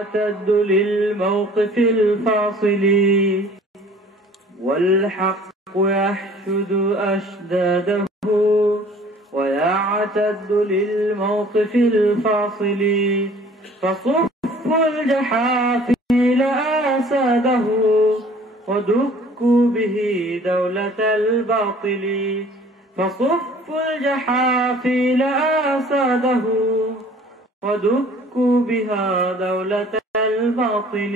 ويعتد للموقف الفاصل والحق يحشد أشداده ويعتد للموقف الفاصل فصف الجحافل آساده ودكوا به دولة الباطل فصف الجحافل آساده ودكوا بها دولة الباطل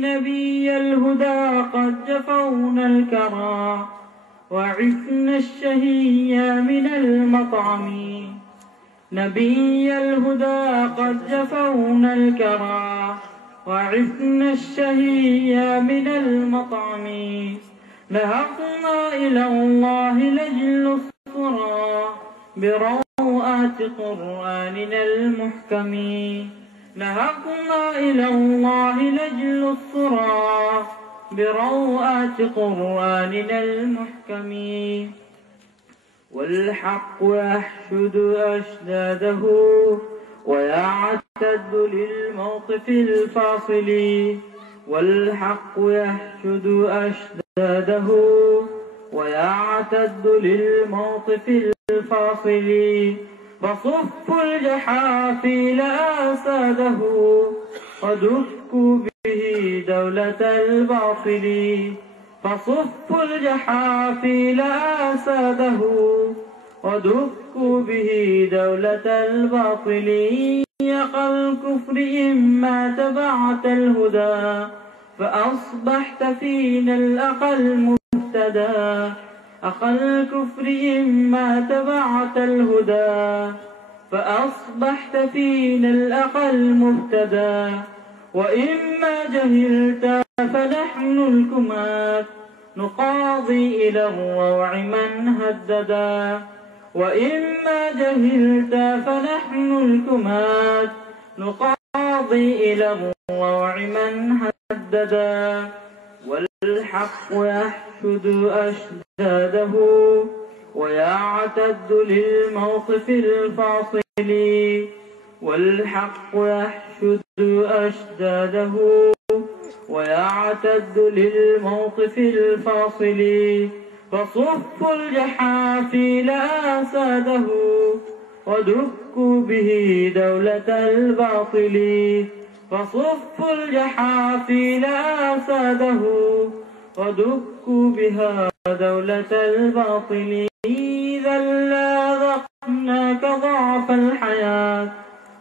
نبي الهدى قد جفونا الكرى وعفنا الشهية من المطعم نبي الهدى قد جفونا الكرى وعفنا الشهية من المطعم نهضنا إلى الله لجل الصرى بروءات قرآننا المحكم نهضنا إلى الله لجل الصرى بروءات قرآننا المحكم والحق يحشد أشداده ويعتد للموقف الفاصل والحق يحشد أشداده ويعتد للموقف الفاصل فصف الجحافل آساده ودكوا به دولة الباطل فصف الجحافل آساده ودكوا به دولة الباطل يقى الكفر إما تبعت الهدى فأصبحت فينا الأقل مهتدى أخا الكفر إما تبعت الهدى فأصبحت فينا الأقل مهتدى وإما جهلت فنحن الكمات نقاضي إلى الروع من هددا وإما جهلت فنحن الكمات نقاضي إلى الروع من هددا والحق يحشد أشداده ويعتد للموقف الفاصل والحق يحشد أشداده ويعتد للموقف الفاصل فصف الجحافل آساده ودكوا به دولة الباطل فصف الجحافل آساده ودكوا بها دولة الباطل إذا لاذقناك ضعف الحياة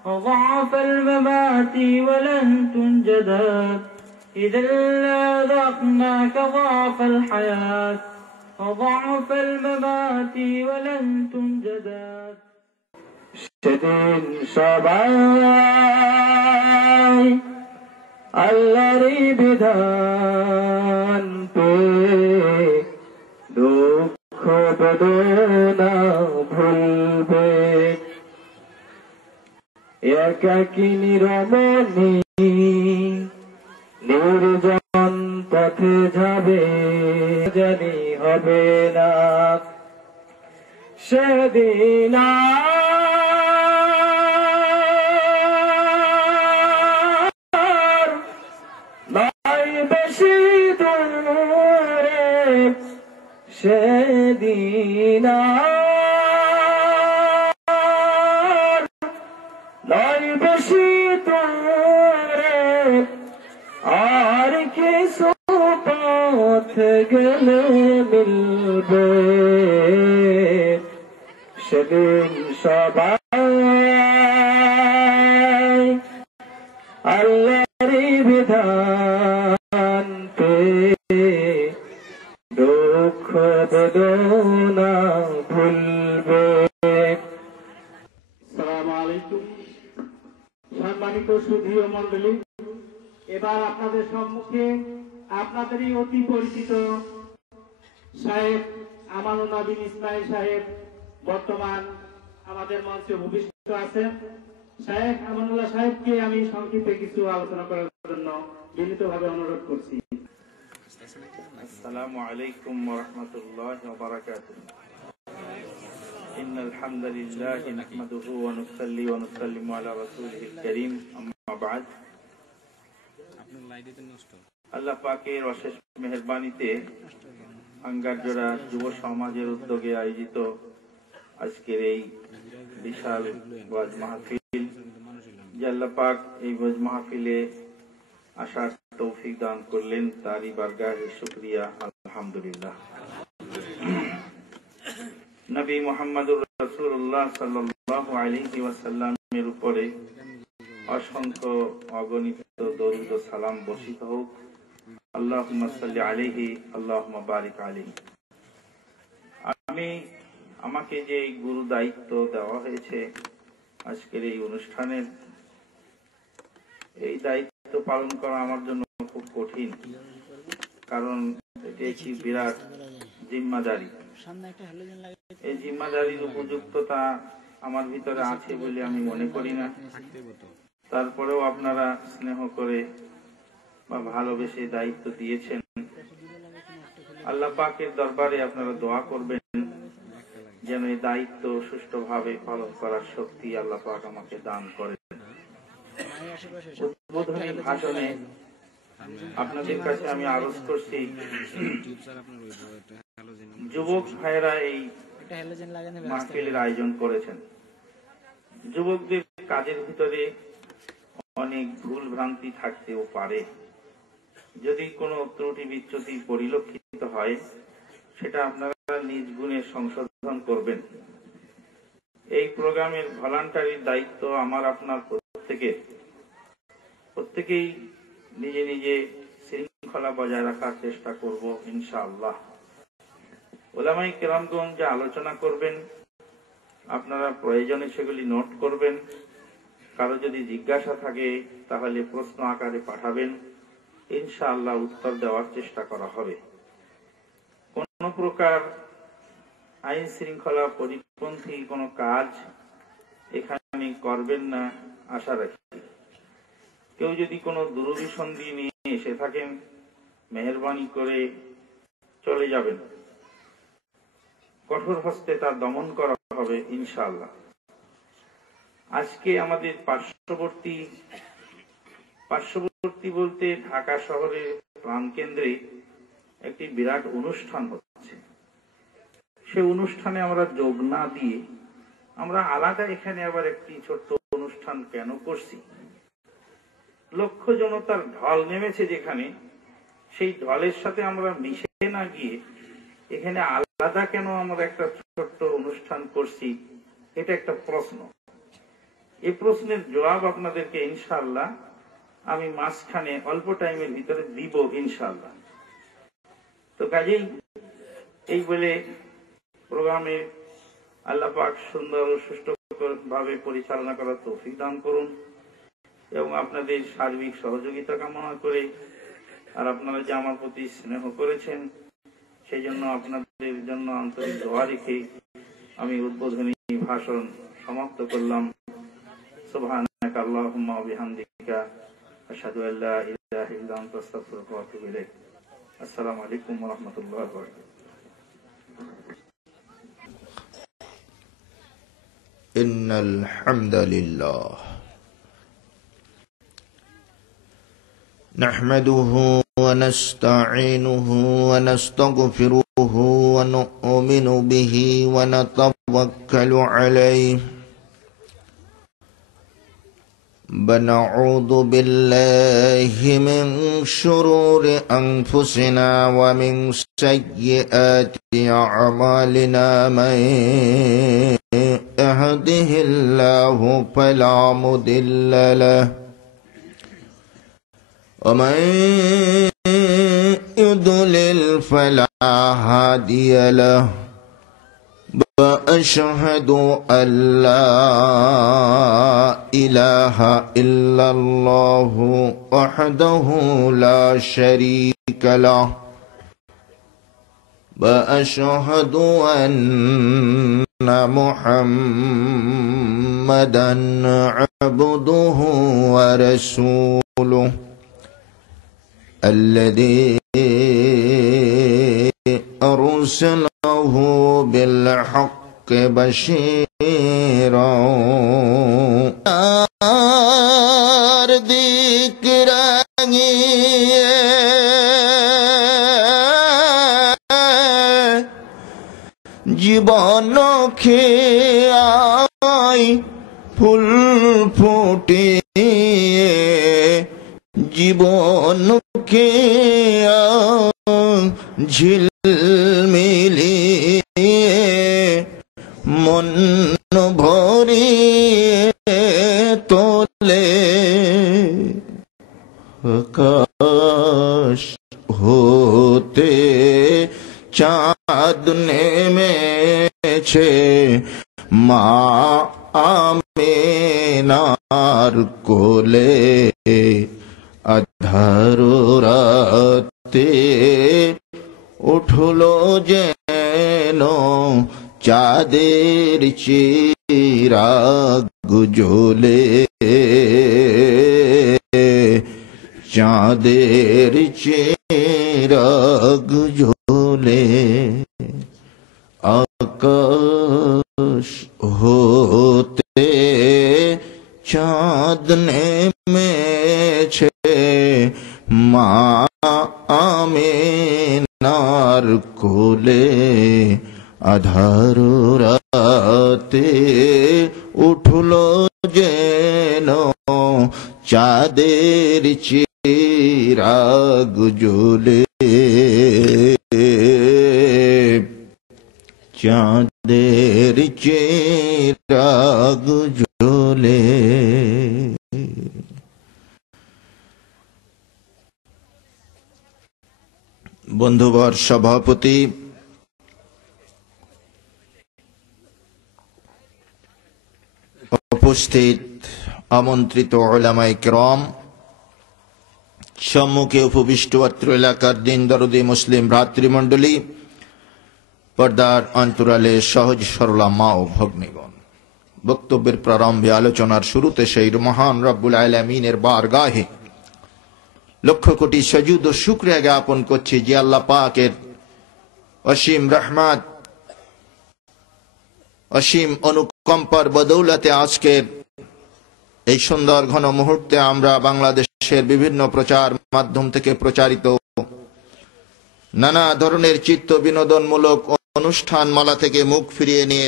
وضعف الممات ولن تنجدا إذا لاذقناك ضعف الحياة وضعف الممات ولن تنجدا সেদিন সবাই আল্লাহরই বিধান পেয়ে দুঃখ বেদনা ভুলবে একাকী নিরমণী নির্জন পথে যাবে জানি হবে না সেদিন সেদিন নয় বেশি তোরে আর কিছু পথ গেলে মিলবে সেদিন সবাই আল্লাহরই বিধান পেয়ে দুঃখ বেদনা ভুলবে। আসসালামু আলাইকুম। সম্মানিত সুধীয় মণ্ডলী, এবার আপনাদের সম্মুখে আপনাদেরই অতি পরিচিত সাহেব আমানুল নবীন ইসমাইল সাহেব বর্তমান আমাদের মঞ্চে ভূমিষ্ঠ আছেন। সাহেব আমানুল্লাহ সাহেবকে আমি সংক্ষেপে কিছু আলোচনা করার জন্য বিনীতভাবে অনুরোধ করছি। السلام عليكم ورحمة الله وبركاته. إن الحمد لله نحمده ونصلي ونسلم على رسوله الكريم. أما بعد আল্লাহ পাকের অশেষ মেহেরবানিতে আঙ্গারজোড়া যুব সমাজের উদ্যোগে আয়োজিত আজকের এই বিশাল ওয়াজ মাহফিল, যে আল্লাহ পাক এই ওয়াজ মাহফিলে আসার তৌফিক দান করলেন, তারই বারগাহে শুকরিয়া আলহামদুলিল্লাহ। নবী মুহাম্মদুর রাসূলুল্লাহ সাল্লাল্লাহু আলাইহি ওয়াসাল্লামের উপরে অসংখ্য অগণিত দরুদ ও সালাম বর্ষিত হোক। আল্লাহুম্মা সাল্লি আলাইহি আল্লাহুম্মা বারিক আলাইহি। আমাকে যে গুরু দায়িত্ব দেওয়া হয়েছে আজকের এই অনুষ্ঠানের, এই দায়িত্ব পালন করা আমার জন্য খুব কঠিন, কারণ এটি একটি বিরাট জিম্মাদারি। এই জিম্মাদারির উপযুক্ততা আমার ভিতরে আছে বলে আমি মনে করি না। তারপরেও আপনারা স্নেহ করে বা ভালোবেসে দায়িত্ব দিয়েছেন। আল্লাহ পাকের দরবারে আপনারা দোয়া করবেন যেন এই দায়িত্ব সুষ্ঠুভাবে পালন করার শক্তি আল্লাহ পাক আমাকে দান করেন। উদ্বোধনী ভাষণে আপনাদের কাছে আমি আরজ করছি, যুবক ভাইয়েরা এই মাহফিলের আয়োজন করেছেন। যুবকদের কাজের ভিতরে অনেক ভুল ভ্রান্তি থাকতেও পারে। যদি কোনো ত্রুটি বিচ্যুতি পরিলক্ষিত হয়, সেটা আপনারা নিজ গুণে সংশোধন করবেন। এই প্রোগ্রামের ভলান্টারির দায়িত্ব আমার আপনার প্রত্যেকেই নিজে নিজে শৃঙ্খলা বজায় রাখার চেষ্টা করব ইনশাআল্লাহ। ওলামায়ে কেরামগণ যা আলোচনা করবেন আপনারা প্রয়োজনে সেগুলি নোট করবেন। কারো যদি জিজ্ঞাসা থাকে তাহলে প্রশ্ন আকারে পাঠাবেন, ইনশাআল্লাহ উত্তর দেওয়ার চেষ্টা করা হবে। কোন প্রকার আইন শৃঙ্খলা পরিপন্থী কোনো কাজ এখানে করবেন না আশা রাখি। কেউ যদি কোনো দুরভিসন্ধি নিয়ে এসে থাকেন, মেহেরবানি করে চলে যাবেন। কঠোর হস্তে তার দমন করা হবে ইনশাআল্লাহ। আজকে আমাদের পার্শ্ববর্তী বলতে ঢাকা শহরের প্রাণকেন্দ্রে একটি বিরাট অনুষ্ঠান হচ্ছে। সে অনুষ্ঠানে আমরা যোগ না দিয়ে আমরা আলাদা এখানে আবার একটি ছোট্ট অনুষ্ঠান কেন করছি? লক্ষ জনতার ঢল নেমেছে যেখানে, সেই ঢলের সাথে আমরা মিশে না গিয়ে এখানে আলাদা কেন আমরা একটা ছোট্ট অনুষ্ঠান করছি, এটা একটা প্রশ্ন। এই প্রশ্নের জবাব আপনাদেরকে ইনশাআল্লাহ আমি মাঝখানে অল্প টাইমের ভিতরে দিব ইনশাআল্লাহ। তো কাজেই এই বলে প্রোগ্রামে আল্লাহ পাক সুন্দর ও সুষ্ঠুভাবে পরিচালনা করার তৌফিক দান করুন এবং আপনাদের সার্বিক সহযোগিতা কামনা করে, আর আপনারা যে আমার প্রতি স্নেহ করেছেন সেই জন্য আপনাদের জন্য আন্তরিক দোয়া রেখে আমি উদ্বোধনী ভাষণ সমাপ্ত করলাম। সুবহানাকা আল্লাহুম্মা ওয়া বিহামদিকা আশহাদু আল্লা ইলাহা ইল্লা আনতা আস্তাগফিরুকা ওয়া আতুবু ইলাইক। আসসালামু আলাইকুম ওয়া রাহমাতুল্লাহি ওয়া বারাকাতুহু। ইন্নাল হামদালিল্লাহ নাহমাদুহু ওয়া নাস্তাঈনুহু ওয়া নাস্তাগফিরুহু ওয়া নু'মিনু বিহি ওয়া নাতাওয়াক্কালু আলাইহি ونعوذ بالله من شرور أنفسنا ومن سيئات أعمالنا من يهده الله فلا مضل له ومن يضلل فلا هادي له وأشهد أن لا إله إلا الله وحده لا شريك له وأشهد أن محمدا عبده ورسوله الذي أرسله بالحق بشيرا ذكرى লাগিয়ে জীবন খেয়াই ফুল ফুটিয়ে জীবন খেয়া ঝিলমিলিয়ে মন ভরিয়ে তোলে আকাশ হতে চাঁদ নেমেছে মা আমিনার কোলে আঁধার রাতে উঠলো যেন চাঁদের চিরাগ জ্বলে চাঁদের চিরাগ জ্বলে আকাশ হতে চাঁদ নেমেছে মা আমিনার কোলে আঁধার রাতে উঠলো যেন চাঁদের চিরাগ জ্বলে চাঁদের চিরাগ জ্বলে। বন্ধুবর সভাপতি, উপস্থিত আমন্ত্রিত উলামায়ে কেরাম, সম্মুখে উপবিষ্ট অত্র এলাকার দিন দরদি মুসলিম ভ্রাতৃমণ্ডলী, পর্দার অন্তরালে সহজ সরলা মা ও ভগ্নীগণ, বক্তব্যের প্রারম্ভে আলোচনার শুরুতে সেই মহান রব্বুল আলামিনের বারগাহে লক্ষ কোটি সুজুদ ও শুকরিয়া জ্ঞাপন করছি যে আল্লাহ পাকের অসীম রহমত, অসীম অনুকম্পার বদৌলতে আজকের এই সুন্দর ঘন মুহূর্তে আমরা বাংলাদেশের বিভিন্ন প্রচার মাধ্যম থেকে প্রচারিত নানা ধরনের চিত্ত বিনোদনমূলক অনুষ্ঠান মালা থেকে মুখ ফিরিয়ে নিয়ে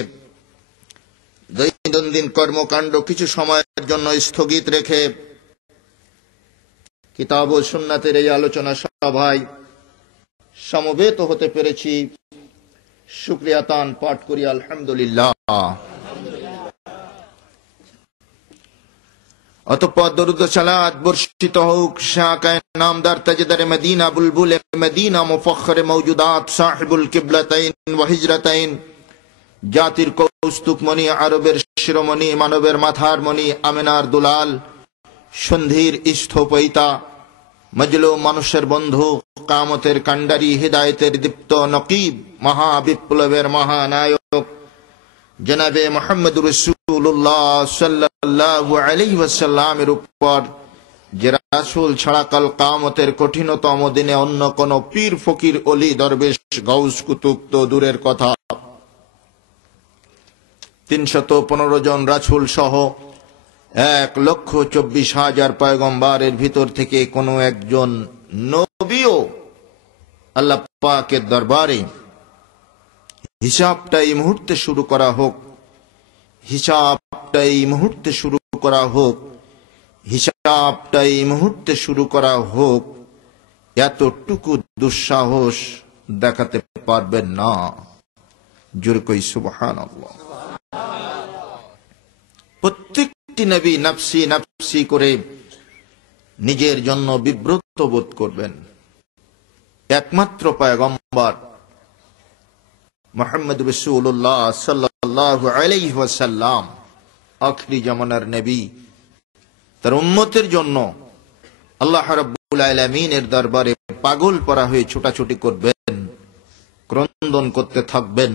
দৈনন্দিন কর্মকাণ্ড কিছু সময়ের জন্য স্থগিত রেখে কিতাব ও সুন্নাতের এই আলোচনা সভায় সমবেত হতে পেরেছি। শুকরিয়া তান পাঠ করি আলহামদুলিল্লাহ। অতঃপর দরুদ ও সালাত বর্ষিত হোক শাকায়ে নামদার তাজদারে মদিনা বুলবুলে মদিনা মুফাখখরে মওজুদাত সাহিবুল কিবলাতাইন ওয়া হিজরাতাইন, জাতির কৌস্তুক মণি, আরবের শিরোমণি, মানবের মাথার মণি, আমিনার দুলাল, সন্ধির স্থপয়িতা, মজলু মানুষের বন্ধু, কামতের কান্ডারি, হিদায়েতের দীপ্ত নকিব, মহাবিপ্লবের মহানায়ক জনাবে মুহাম্মদুর রাসূলুল্লাহ সাল্লাল্লাহু আলাইহি ওয়াসাল্লামের উপর যে রাসূল ছাড়া কাল কিয়ামতের কঠিনতম দিনে অন্য কোন পীর ফকির ওলি দরবেশ গাউস কুতুব তো দূরের কথা 315 জন রাসূল সহ 1,24,000 পয়গম্বরের ভিতর থেকে কোনো একজন নবীও আল্লাহ পাকের দরবারে হিসাবটা এই মুহূর্তে শুরু করা হোক, হিসাবটা এই মুহূর্তে শুরু করা হোক, হিসাবটা এই মুহূর্তে শুরু করা হোক, এতটুকু দুঃসাহস দেখাতে পারবেন না। জোরে কই সুবহানাল্লাহ। প্রত্যেকটি নবী নফসি নফসি করে নিজের জন্য বিব্রত বোধ করবেন। একমাত্র পয়গম্বর মুহাম্মদ রাসূলুল্লাহ সাল্লাল্লাহু আলাইহি ওয়াসাল্লাম আখিরি জামানার নবী, তার উম্মতের জন্য আল্লাহ রাব্বুল আলামিনের দরবারে পাগল পরা হয়ে ছোটাছুটি করবেন, ক্রন্দন করতে থাকবেন,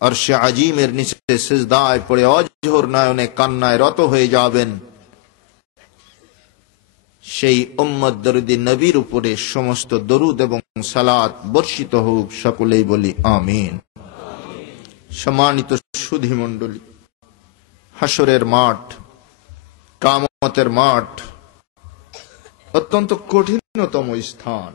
আরশে আজিমের নিচে সিজদায় পড়ে অঝোর নয়নে কান্নায় রত হয়ে যাবেন। সেই উম্মত দরুদি নবীর উপরে সমস্ত দরুদ এবং সালাত বর্ষিত হোক, সকলেই বলি আমিন। সম্মানিত সুধী মণ্ডলী, হাসরের মাঠ, কিয়ামতের মাঠ, অত্যন্ত কঠিনতম স্থান।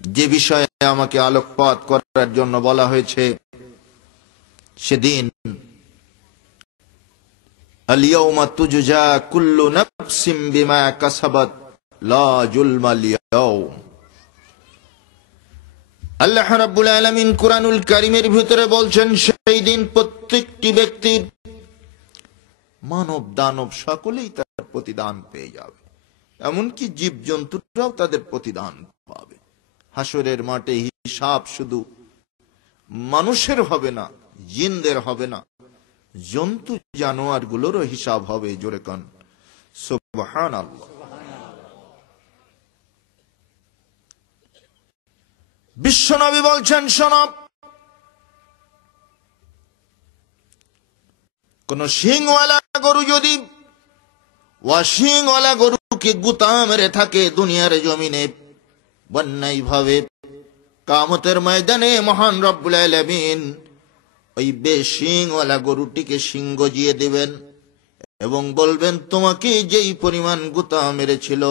যে বিষয়ে আমাকে আলোকপাত করার জন্য বলা হয়েছে সেদিন, আল-ইয়াওমা তুজজা কুল্লু নাফসিন বিমা কাসাবাত লা যুলমাল ইয়াওম। আল্লাহ রাব্বুল আলামিন কুরআনুল কারীমের ভিতরে বলছেন, সেই দিন প্রত্যেকটি ব্যক্তির, মানব দানব সকলেই তার প্রতিদান পেয়ে যাবে, এমনকি জীবজন্তুরাও তাদের প্রতিদান পাবে। হাসরের মাঠে হিসাব শুধু মানুষের হবে না, জিনদের হবে না, জন্তু জানোয়ার গুলোরও হিসাব হবে। জোরে কান সুবহানাল্লাহ। বিশ্বনবী বলছেন, শোনো, কোন শিংওয়ালা গরু যদি ওয়াশিংওয়ালা গরুকে গুতা মেরে থাকে দুনিয়ার জমিনে, বন্যাই ভাবে কিয়ামতের ময়দানে মহান রব্বুল আলামিন ওই বেশিংওয়ালা গরুটিকে শিং গজিয়ে দিবেন এবং বলবেন, তোমাকে যেই পরিমাণ গুতা মেরেছিল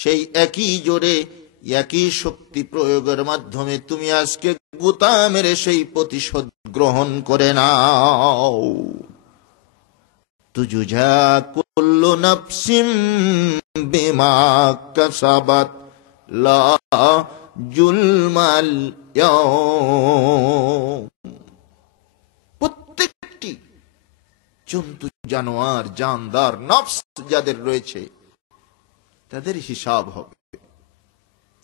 সেই একই জোরে একই শক্তি প্রয়োগের মাধ্যমে তুমি আজকে গুতা মেরে সেই প্রতিশোধ গ্রহণ করে নাও। তুজজা কুল্লু নাফসিন বিমা কাসাবাত লা যুলমাল ইয়াওম। প্রত্যেকটি জন্তু জানোয়ার জানদার নফস যাদের রয়েছে তাদের হিসাব হবে।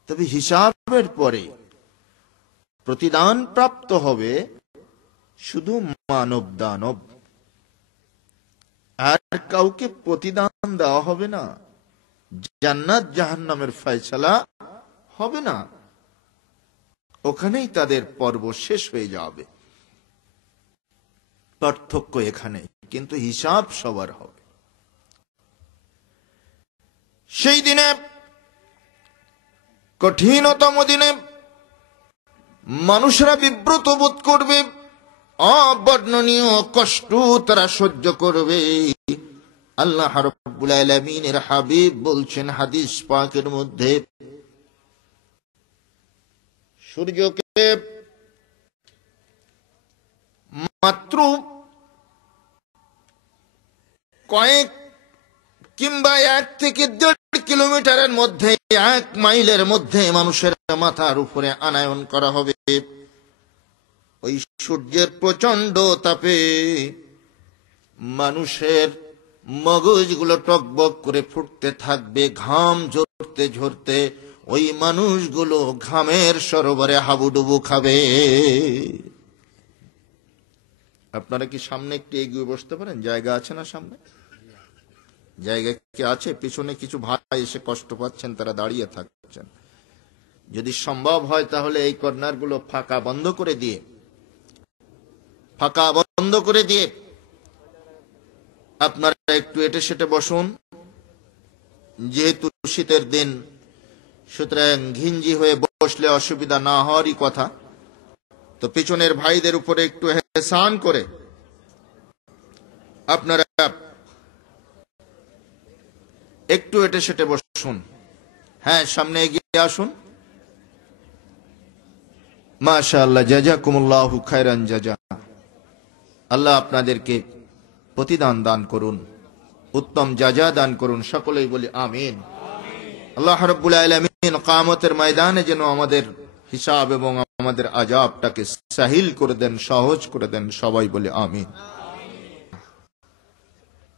তবে হিসাবের পরে প্রতিদান প্রাপ্ত হবে শুধু মানব দানব, আর কাউকে প্রতিদান দেওয়া হবে না। জান্নাত জাহান্নামের ফয়সালা হবে না, ওখানেই তাদের পর্ব শেষ হয়ে যাবে। পার্থক্য এখানে, কিন্তু হিসাব সবার হবে। সেই দিনে, কঠিনতম দিনে মানুষরা বিব্রত বোধ করবে, অবর্ণনীয় কষ্ট তারা সহ্য করবে। আল্লাহ রাব্বুল আলামিনের হাবিব বলছেন হাদিস পাকের মধ্যে, সূর্যকে মাত্র কয়েক কিংবা 1 থেকে 1.5 কিলোমিটারের মধ্যে, 1 মাইলের মধ্যে মানুষের মাথার উপরে আনায়ন করা হবে। ওই সূর্যের প্রচন্ড তাপে মানুষের মগজগুলো টকবক করে ফুটতে থাকবে, ঘাম ঝরতে ঝরতে ওই মানুষগুলো ঘামের সরোবরে হাবুডুবু খাবে। আপনারা কি সামনে একটু এগিয়ে বসতে পারেন? জায়গা আছে না সামনে? জায়গা কি আছে? পিছনে কিছু ভাই এসে কষ্ট পাচ্ছেন, তারা দাঁড়িয়ে থাকছেন। যদি সম্ভব হয় তাহলে এই কর্নার গুলো ফাঁকা বন্ধ করে দিয়ে আপনারা একটু এটে সেটে বসুন। যেহেতু শীতের দিন, সুতরাং ঘিঞ্জি হয়ে বসলে অসুবিধা না হওয়ারই কথা। তো পিছনের ভাইদের উপরে একটু এহসান করে আপনারা একটু এটে সেটে বসুন। হ্যাঁ, সামনে এগিয়ে আসুন। মাশাআল্লাহ, জাযাকুমুল্লাহু খায়রান জাযা। আল্লাহ আপনাদেরকে প্রতিদান দান করুন, উত্তম জাযা দান করুন। সকলেই বলি আমিন। আল্লাহ রাব্বুল আলামিন কিয়ামতের ময়দানে যেন আমাদের হিসাব এবং আমাদের আযাবটাকে সাহিল করে দেন, সহজ করে দেন। সবাই বলি আমিন।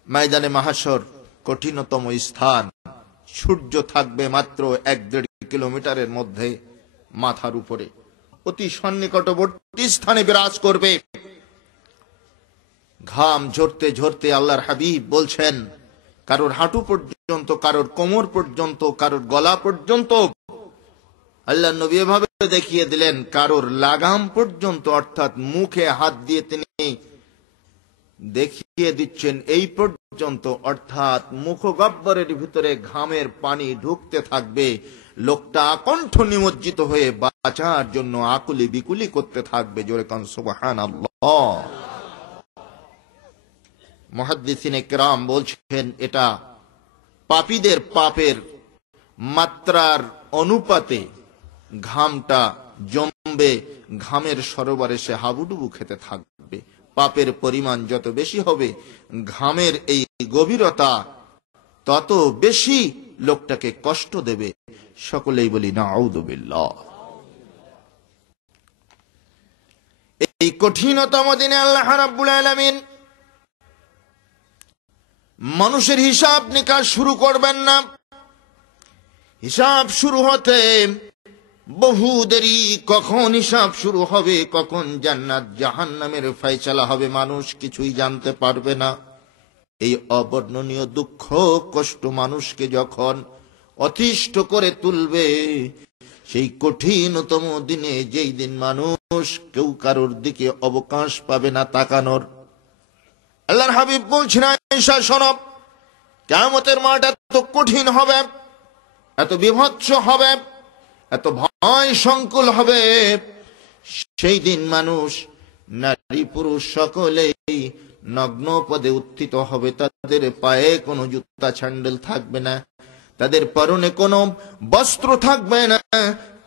ময়দানে মাহশর কঠিনতম স্থান। সূর্য থাকবে মাত্র 1-1.5 কিলোমিটারের মধ্যে মাথার উপরে, অতি সন্নিকটবর্তী স্থানে বিরাজ করবে। ঘাম ঝরতে ঝরতে আল্লাহর হাবিব বলছেন, কারোর হাঁটু পর্যন্ত, কারোর কোমর পর্যন্ত, কারোর গলা পর্যন্ত। আল্লাহ নবী এভাবে দেখিয়ে দিলেন, কারোর লাগাম পর্যন্ত, অর্থাৎ মুখে হাত দিয়ে তিনি দেখিয়ে দিচ্ছেন এই পর্যন্ত, অর্থাৎ মুখগহ্বরের ভিতরে ঘামের পানি ঢুকতে থাকবে। লোকটা আকণ্ঠ নিমজ্জিত হয়ে বাঁচার জন্য আকুলি বিকুলি করতে থাকবে। জোরে কান সুবহানাল্লাহ। মুহাদ্দিসিনে কেরাম বলছেন, এটা পাপীদের পাপের মাত্রার অনুপাতে ঘামটা জমবে, ঘামের সরোবরে সে হাবুডুবু খেতে থাকবে। পাপের পরিমাণ যত বেশি হবে, ঘামের এই গভীরতা তত বেশি লোকটাকে কষ্ট দেবে। সকলেই বলি নাউযু বিল্লাহ। এই কঠিনতম দিনে আল্লাহ রাব্বুল আলামিন মানুষের হিসাব নিকাশ শুরু করবেন না। হিসাব শুরু হতে বহু দেরি। কখন হিসাব শুরু হবে, কখন জান্নাত জাহান্নামের ফয়সালা হবে, মানুষ কিছুই জানতে পারবে না। এই অবর্ণনীয় দুঃখ কষ্ট মানুষকে যখন অতিষ্ঠ করে তুলবে, সেই কঠিনতম দিনে, যেই দিন মানুষ কেউ কারোর দিকে অবকাশ পাবে না তাকানোর। আল্লাহর হাবিব বলছেন, আয়েশা শোনো, কিয়ামতের মাঠ এত কঠিন হবে, এত বিভৎস হবে, এত ভয় সংকুল হবে, সেই দিন মানুষ নারী পুরুষ সকলেই নগ্ন পদে উত্থিত হবে। তাদের পায়ে কোনো জুতা স্যান্ডেল থাকবে না, তাদের পরনে কোনো বস্ত্র থাকবে না।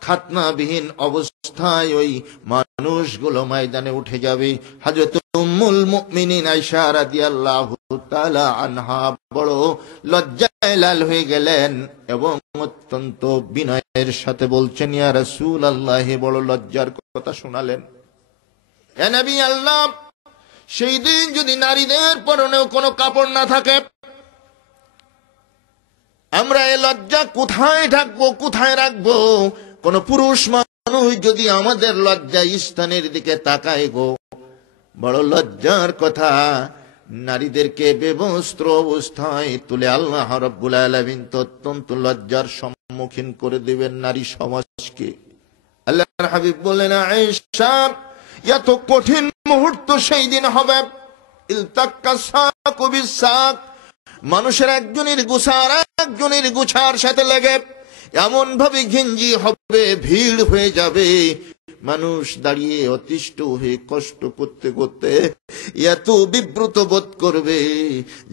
খাতনাবিহীন অবস্থায় ওই মানুষগুলো ময়দানে উঠে যাবে। হযরত উম্মুল মুমিনিন আয়েশা রাদিয়াল্লাহু তাআলা আনহা বড় লজ্জায় লাল হয়ে গেলেন এবং অত্যন্ত বিনয়ের সাথে বলছেন, ইয়া রাসূলুল্লাহ, বড় লজ্জার কথা শোনালেন। হে নবী আল্লাহ, সেই দিন যদি নারীদের পরনেও কোনো কাপড় না থাকে, আমরা এই লজ্জা কোথায় ঢাকবো, কোথায় রাখবো? কোন পুরুষ মানুষ যদি আমাদের লজ্জা স্থানের দিকে তাকায় গো, বড় লজ্জার কথা। নারীদেরকে বেবস্ত্র অবস্থায় তুলে আল্লাহ রাব্বুল আলামিন অত্যন্ত লজ্জার সম্মুখীন করে দিবেন নারী সমাজকে। আল্লাহর হাবিব বলেন, আয়েশা, এত কঠিন মুহূর্ত সেই দিন হবে, ইলতাক্কাস সাকু বিসাক, মানুষের একজনের গুছার একজনের গুছার সাথে লেগে এমন ভাবে ঘিঞ্জি হবে, ভিড় হয়ে যাবে। মানুষ দাঁড়িয়ে অতিষ্ঠ হয়ে কষ্ট করতে করতে এত বিব্রত বোধ করবে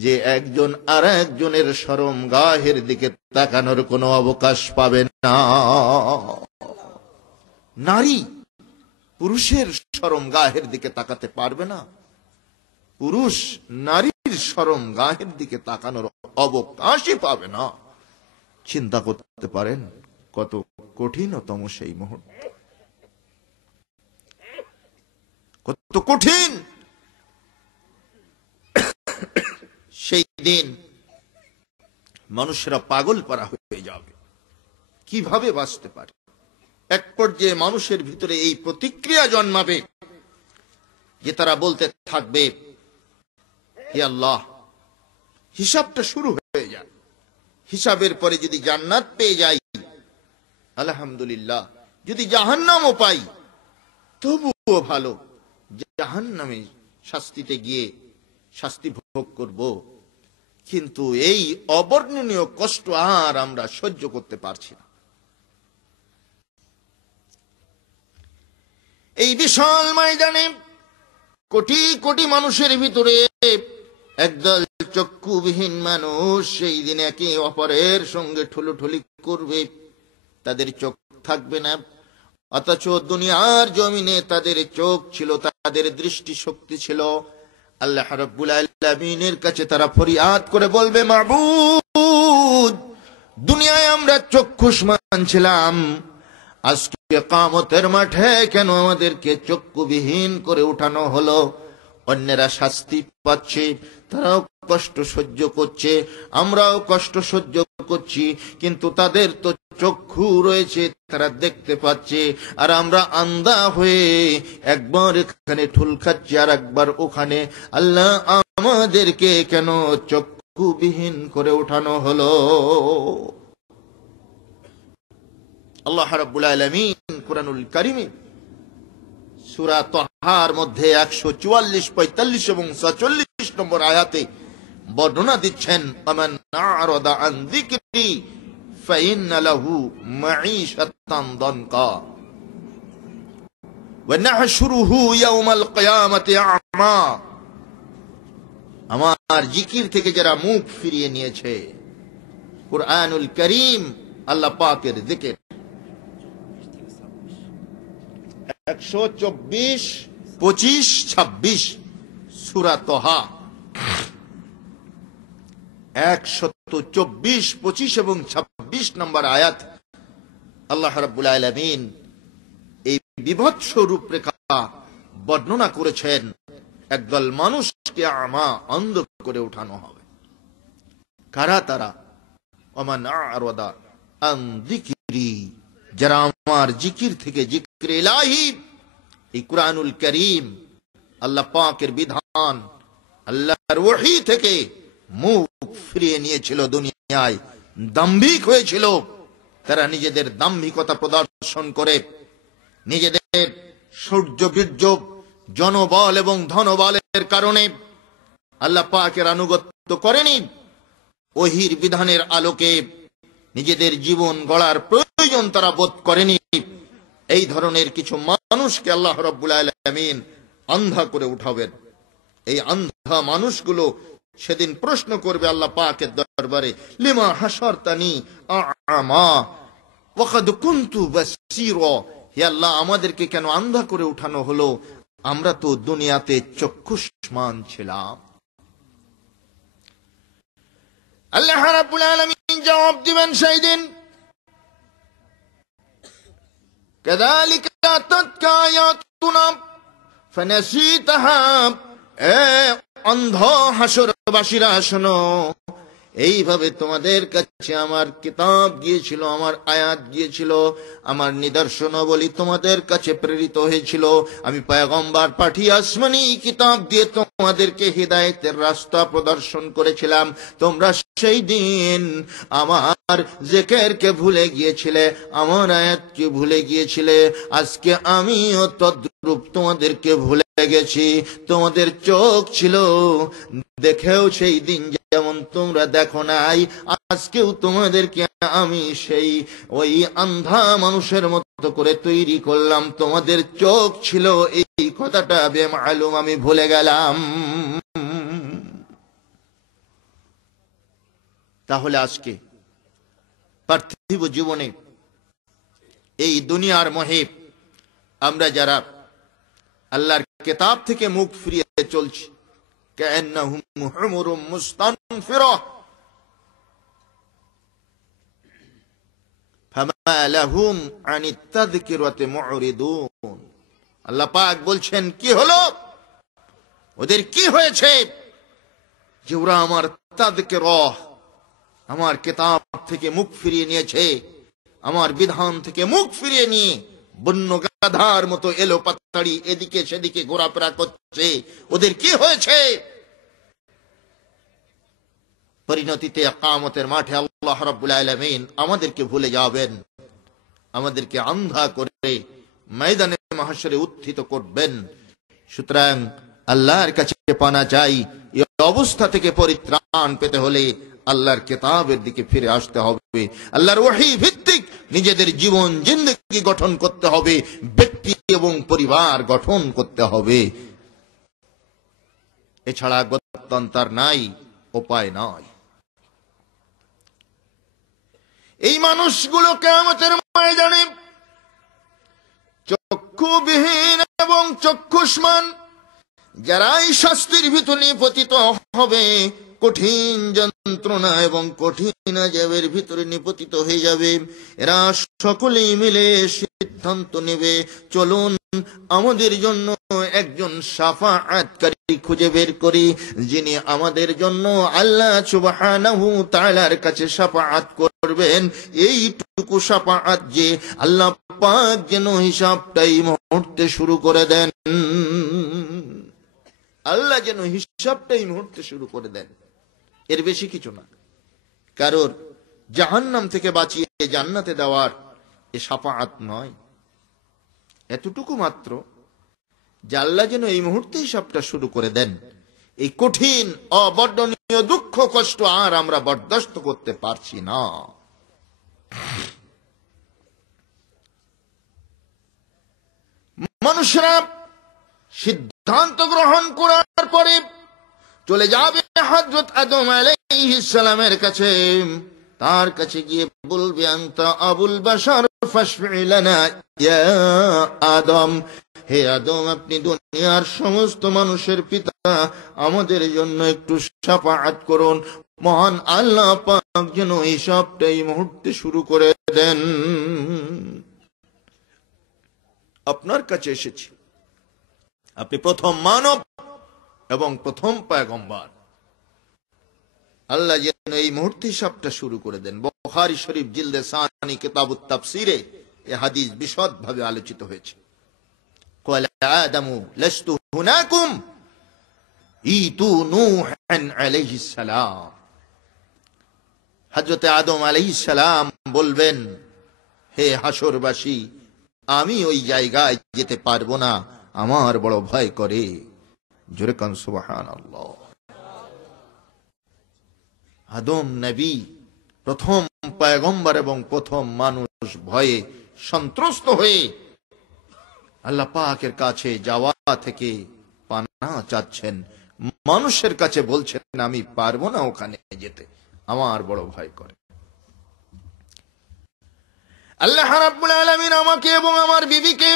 যে একজন আর একজনের শরম গাহের দিকে তাকানোর কোনো অবকাশ পাবে না। নারী পুরুষের শরম গাহের দিকে তাকাতে পারবে না, পুরুষ নারীর শরম গাহের দিকে তাকানোর অবকাশই পাবে না। চিন্তা করতে পারেন কত কঠিনতম সেই মুহূর্ত, কত কঠিন সেই দিন। মানুষেরা পাগল পারা হয়ে যাবে, কিভাবে বাঁচতে পারে। এক পর্যায়ে মানুষের ভিতরে এই প্রতিক্রিয়া জন্মাবে যে তারা বলতে থাকবে, হে আল্লাহ, হিসাবটা শুরু হয়ে যায়, হিসাবের পরে যদি জান্নাত পেয়ে যাই আলহামদুলিল্লাহ, যদি জাহান্নামও পাই তবুও ভালো। জাহান্নামে শাস্তিতে গিয়ে শাস্তি ভোগ করব, কিন্তু এই অবর্ণনীয় কষ্ট আর আমরা সহ্য করতে পারছি না। এই বিশাল ময়দানে কোটি কোটি মানুষের ভিতরে একদল চক্ষুবিহীন মানুষ সেই দিন একে অপরের সঙ্গে ঠুলোঠুলি করবে, তাদের চোখ থাকবে না। অথচ দুনিয়ার জমিনে তাদের চোখ ছিল, তাদের দৃষ্টি শক্তি ছিল। আল্লাহ রাব্বুল আলামিনের কাছে তারা ফরিয়াদ করে বলবে, মাবুদ, দুনিয়ায় আমরা চক্ষুষ্মান ছিলাম, আজকে কিয়ামতের মাঠে কেন আমাদেরকে চক্ষুবিহীন করে উঠানো হলো? অন্যেরা শাস্তি পাচ্ছে, তারাও কষ্ট সহ্য করছে, আমরাও কষ্ট সহ্য করছি, কিন্তু তাদের তো চক্ষু রয়েছে, তারা দেখতে পাচ্ছে, আর আমরা আন্ধা হয়ে একবার এখানে ঠুল খাচ্ছি আর একবার ওখানে। আল্লাহ, আমাদেরকে কেন চক্ষুবিহীন করে উঠানো হলো? আল্লাহ রাব্বুল আলামিন কুরআনুল কারীমে সূরা তাহার মধ্যে 144, 45 এবং 46 নম্বর আয়াতে বর্ণনা দিচ্ছেন, আমান আ'রাদা আন যিকরি ফাইন্না লাহু মাঈশাতান দানকা ওয়া নাহশুরুহু ইয়াওমাল কিয়ামাতি আ'মা। আমার জিকির থেকে যারা মুখ ফিরিয়ে নিয়েছে, কুরআনুল করিম আল্লাহ পাকের জিকির। 124, 25, 26 সূরা তোহা। 124, 25 এবং 26 নম্বর আয়াত আল্লাহ রাব্বুল আলামিন এই বিভৎস রূপরেখা বর্ণনা করেছেন। একদল মানুষকে আমা অন্ধ করে উঠানো হবে। কারা তারা? ওমান আ'রাদা আন যিকরি, যারা আমার জিকির থেকে, জিকির ইলাহি, এই কুরআনুল কারীম আল্লাহ পাকের বিধান, আল্লাহর ওহী থেকে মুখ ফিরিয়ে নিয়েছিল, দুনিয়ায় দাম্ভিক হয়েছিল। তারা নিজেদের দাম্ভিকতা প্রদর্শন করে, নিজেদের শৌর্য বীর্য, জনবল এবং ধনবলের কারণে আল্লাহ পাকের আনুগত্য করেনি। ওহীর বিধানের আলোকে নিজেদের জীবন গড়ার প্রয়োজন তারা বোধ করেনি। এই ধরনের কিছু মানুষকে আল্লাহ রাব্বুল আলামিন অন্ধা করে উঠাবেন। এই অন্ধা মানুষগুলো সেদিন প্রশ্ন করবে আল্লাহ পাকের দরবারে, লিমা হাশারতানি আ'মা ওয়া কাদ কুনতু বাসীরা, হে আল্লাহ আমাদেরকে কেন অন্ধা করে উঠানো হলো? আমরা তো দুনিয়াতে চক্ষুষ্মান ছিলাম। আল্লাহ রাব্বুল আলামিন জবাব দিবেন সেই দিন, কাযালিকা আতাতকা আয়াতুনা ফানাসিতাহা। অন্ধ হাসরবাসীরা শোনো, এইভাবে তোমাদের কাছে আমার কিতাব গিয়েছিল, আমার আয়াত গিয়েছিল, আমার নিদর্শনাবলী তোমাদের কাছে প্রেরিত হয়েছিল। আমি পয়গম্বর পাঠিয়ে আসমানি কিতাব দিয়ে তোমাদেরকে হিদায়াতের রাস্তা প্রদর্শন করেছিলাম। তোমরা সেই দিন আমার জিকিরকে ভুলে গিয়েছিলে, আমার আয়াতকে ভুলে গিয়েছিলে। আজকে আমিও তদ্রূপ তোমাদেরকে ভুলে গেছি। তোমাদের চোখ ছিল, দেখেও সেই দিন যেমন তোমরা দেখো নাই, আজকেও তোমাদেরকে আমি সেই ওই আন্ধা মানুষের মতো করে তৈরি করলাম। তোমাদের চোখ ছিল, এই কথাটা বেমালুম আমি ভুলে গেলাম। তাহলে আজকে পার্থিব জীবনে এই দুনিয়ার মোহে আমরা যারা আল্লাহর কিতাব থেকে মুখ ফিরিয়ে চলছি, কান্নাহুম হুমুরুম মুস্তানফিরা ফামা লাহুম আনিত তাযকিরাতি মুরিদুন। আল্লাহ পাক বলছেন, কি হলো ওদের, কি হয়েছে যে ওরা আমার তাযকিরা, আমার কিতাব থেকে মুখ ফিরিয়ে নিয়েছে, আমার বিধান থেকে মুখ ফিরিয়ে নিয়ে বন্য গাধার মতো এলো পাতাড়ি এদিকে সেদিকে ঘোরাফেরা করছে। ওদের কি হয়েছে? পরিণতিতে কিয়ামতের মাঠে আল্লাহ রাব্বুল আলামিন আমাদেরকে ভুলে যাবেন, আমাদেরকে আন্ধা করে ময়দানে মাহশরে উত্থিত করবেন। সুতরাং আল্লাহর কাছে পানা চাই। এই অবস্থা থেকে পরিত্রাণ পেতে হলে আল্লাহর কিতাবের দিকে ফিরে আসতে হবে। আল্লাহর ওহী ভিত্তিক নিজেদের জীবন জিন্দেগি গঠন করতে হবে, ব্যক্তি এবং পরিবার গঠন করতে হবে। এছাড়া গত্যন্তর নাই, উপায় নাই। এই মানুষগুলো কিয়ামতের ময়দানে চক্ষুবিহীন এবং চক্ষুষ্মান, যারা এই শাস্তির ভিতরে পতিত হবে, কঠিন যন্ত্রণা এবং কঠিন আযাবের ভিতরে নিপতিত হয়ে যাবে। এরা সকলেই মিলে সিদ্ধান্ত নেবে, চলুন আমাদের জন্য একজন শাফাআতকারী খুঁজে বের করি, যিনি আমাদের জন্য আল্লাহ সুবহানাহু তাআলার কাছে শাফাআত করবেন। এইটুকু শাফাআত যে আল্লাহ পাক যেন হিসাবটাই মুহূর্তে শুরু করে দেন, আল্লাহ যেন হিসাবটাই মুহূর্তে শুরু করে দেন। এর বেশি কিছু না। কারোর জাহান্নাম থেকে বাঁচিয়ে জান্নাতে দেওয়ার এ শাফাআত নয়, এতটুকু মাত্র যে আল্লাহ যেন এই মুহূর্তে হিসাবটা শুরু করে দেন। এই কঠিন অবর্ণনীয় দুঃখ কষ্ট আর আমরা বরদাস্ত করতে পারছি না। মানুষরা সিদ্ধান্ত গ্রহণ করার পরে চলে যাবে হযরত আদম আলাইহিস সালামের কাছে। তার কাছে গিয়ে বলবে আনতা আবুল বাশার ফাশফি লানা ইয়া আদম, হে আদম আপনি দুনিয়ার সমস্ত মানুষের পিতা, আমাদের জন্য একটু শাফাআত করুন। মহান আল্লাহ পাক যেন এই সবটা এই মুহূর্তে শুরু করে দেন। আপনার কাছে এসেছি, আপনি প্রথম মানব এবং প্রথম পয়গম্বর, আল্লাহ যেন এই মুহূর্তে সবটা শুরু করে দেন। বুখারী শরীফ জিলদে সানি কিতাবুত তাফসীরে এই হাদিস বিশদভাবে আলোচিত হয়েছে। ক্বালা আদামু লাস্তু হুনাকুম ইতু নূহান আলাইহিস সালাম, হযরত আদম আলাইহিস সালাম বলবেন, হে হাসরবাসী, আমি ওই জায়গায় যেতে পারবো না, আমার বড় ভয় করে। জোরে কান সুবহানাল্লাহ। আদম নবী প্রথম পয়গম্বর এবং প্রথম মানুষ ভয়ে সন্ত্রস্ত হয়ে আল্লাহ পাকের কাছে যাওয়া থেকে পানাহ চাচ্ছেন। মানুষের কাছে বলছেন আমি পারবো না ওখানে যেতে, আমার বড় ভয় করে। আল্লাহ রাব্বুল আলামিন আমাকে এবং আমার বিবিকে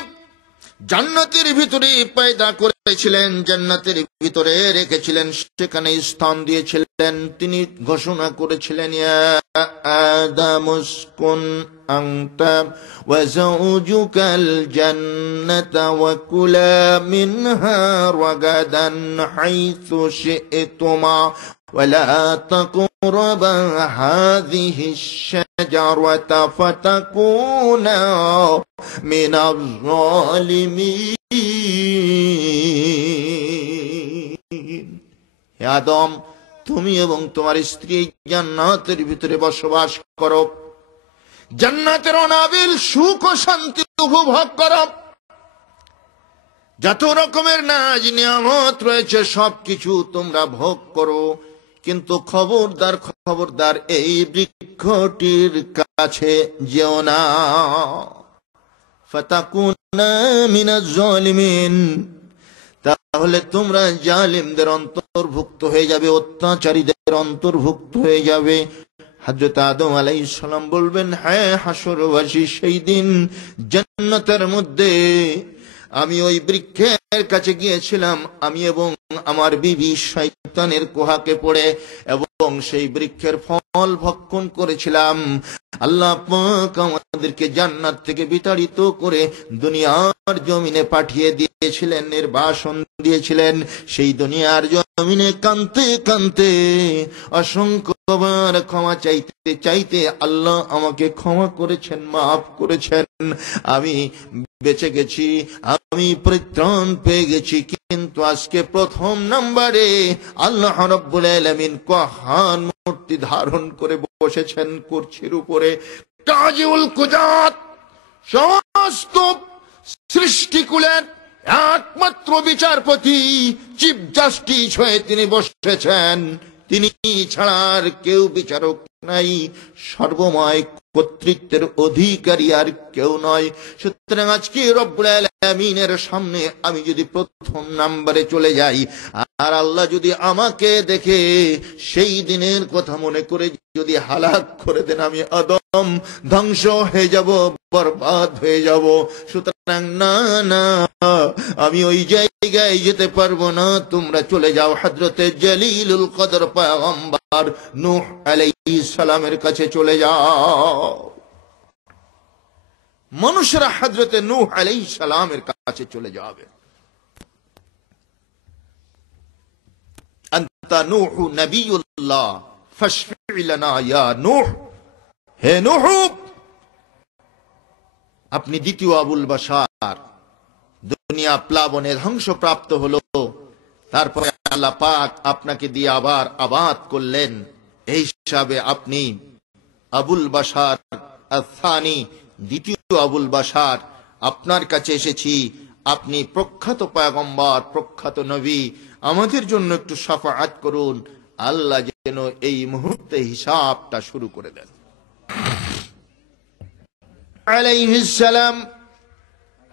জান্নাতের ভিতরে পয়দা করেছিলেন, জান্নাতের ভিতরে রেখেছিলেন, সেখানে স্থান দিয়েছিলেন। তিনি ঘোষণা করেছিলেন, ইয়া আদামুসকুন আনতা ওয়া যাওজুকাল জান্নাতা ওয়া কুলা মিনহা রাগাদান হাইথু শি'তুমা ওয়া লা তাকরাবা হাযিহিশ শাজারাতা ফাতাকুনা মিনাজ জালিমিন। হে আদম, তুমি এবং তোমার স্ত্রী জান্নাতের ভিতরে বসবাস করো, জান্নাতের অনাবিল সুখ ও শান্তি উপভোগ করো, যত রকমের নাজ নিয়ামত রয়েছে সবকিছু তোমরা ভোগ করো, কিন্তু খবরদার খবরদার এই বৃক্ষটির কাছে যেও না। ফাতাকুনা মিনাজ জালিমিন, তাহলে তোমরা জালিমদের অন্তর্ভুক্ত হয়ে যাবে, অত্যাচারীদের অন্তর্ভুক্ত হয়ে যাবে। হযরত আদম আলাইহিস সালাম বলবেন, হ্যাঁ হাসরবাসী, সেই দিন জান্নাতের মধ্যে আমি ওই বৃক্ষের কাছে গিয়েছিলাম, আমি এবং আমার বিবি শয়তানের কুহাকে পড়ে এবং সেই বৃক্ষের ফল ভক্ষণ করেছিলাম। আল্লাহ পাক আমাদেরকে জান্নাত থেকে বিতাড়িত করে দুনিয়ার জমিনে পাঠিয়ে দিয়েছিলেন, নির্বাসন দিয়েছিলেন। সেই দুনিয়ার জমিনে কাঁদতে কাঁদতে অসংখ্যবার ক্ষমা চাইতে চাইতে আল্লাহ আমাকে ক্ষমা করেছেন, মাফ করেছেন। আমি বেঁচে গেছি, আমি পরিত্রাণ পেয়ে গেছি। কিন্তু আজকে প্রথম নম্বরে আল্লাহ রাব্বুল আলামিন কাহান মূর্তি ধারণ করে বসেছেন কুরসির উপরে। তাজিউল কুজাত, সমস্ত সৃষ্টিকুলের একমাত্র বিচারপতি, চিফ জাস্টিস হয়ে তিনি বসেছেন। তিনি ছাড়ার কেউ বিচারক নাই, সর্বময় কর্তৃত্বের অধিকারী আর কেউ নয়। সুতরাং আজকে রব্বুল আলামিনের সামনে আমি যদি প্রথম নম্বরে চলে যাই, আর আল্লাহ যদি আমাকে দেখে সেই দিনের কথা মনে করে যদি হালাক করে দেন, আমি আদম ধ্বংস হয়ে যাব, বরবাদ হয়ে যাব। সুতরাং না না, আমি ওই জায়গায় যেতে পারবো না, তোমরা চলে যাও হযরতে জলিলুল কদর পয়গম্বর নূহ আলাইহিস সালামের কাছে চলে যাও। মানুষরা হযরতে নূহ আলাইহিস সালামের কাছে চলে যাবে। আনতা নূহু নবিয়ুল্লাহ ফাশফি লানা ইয়া নূহ, হে নূহ আপনি দ্বিতীয় আবুল বাশার। দুনিয়া প্লাবনে ধ্বংসপ্রাপ্ত হলো, তারপরে আল্লাহ পাক আপনাকে দিয়ে আবার আবাদ করলেন। এই হিসাবে আপনি আবুল বাশার আস-সানি, দ্বিতীয় আবুল বাশার। আপনার কাছে এসেছি, আপনি প্রখ্যাত পয়গম্বর, প্রখ্যাত নবী, আমাদের জন্য একটু শাফাআত করুন। আল্লাহ যেন এই মুহূর্তে হিসাবটা শুরু করে দেন। আলাইহিস সালাম,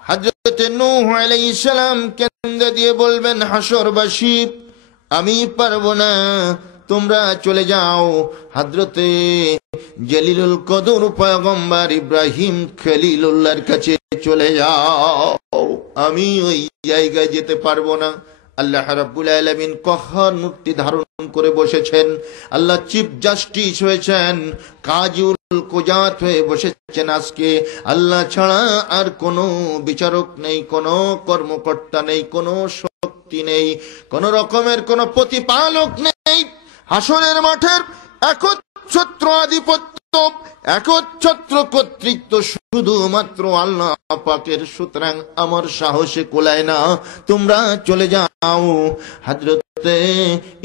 হযরত নূহ আলাইহিস সালাম কেন্দে দিয়ে বলবেন, হাসরবাসী আমি পারবো না, তোমরা চলে যাও। হযরতে জলিলুল কদর পয়গম্বর ইব্রাহিম খলিলুল্লাহর কাছে চলে যাও, আমি ওই জায়গায় যেতে পারবো না। আল্লাহ রাব্বুল আলামিন কহ্হার মূর্তি ধারণ করে বসেছেন, আল্লাহ চিফ জাস্টিস হয়েছেন, কাজুল কুজাত হয়ে বসেছেন। আজকে আল্লাহ ছাড়া আর কোনো বিচারক নেই, কোনো কর্মকর্তা নেই, কোনো শক্তি নেই, কোন রকমের কোন প্রতিপালক নেই। হাসরের মাঠের একচ্ছত্র আধিপত্য, একচ্ছত্র কর্তৃত্ব শুধুমাত্র আল্লাহ পাকের। সুতরাং আমার সাহসে কোলায় না, তোমরা চলে যাও। হযরতে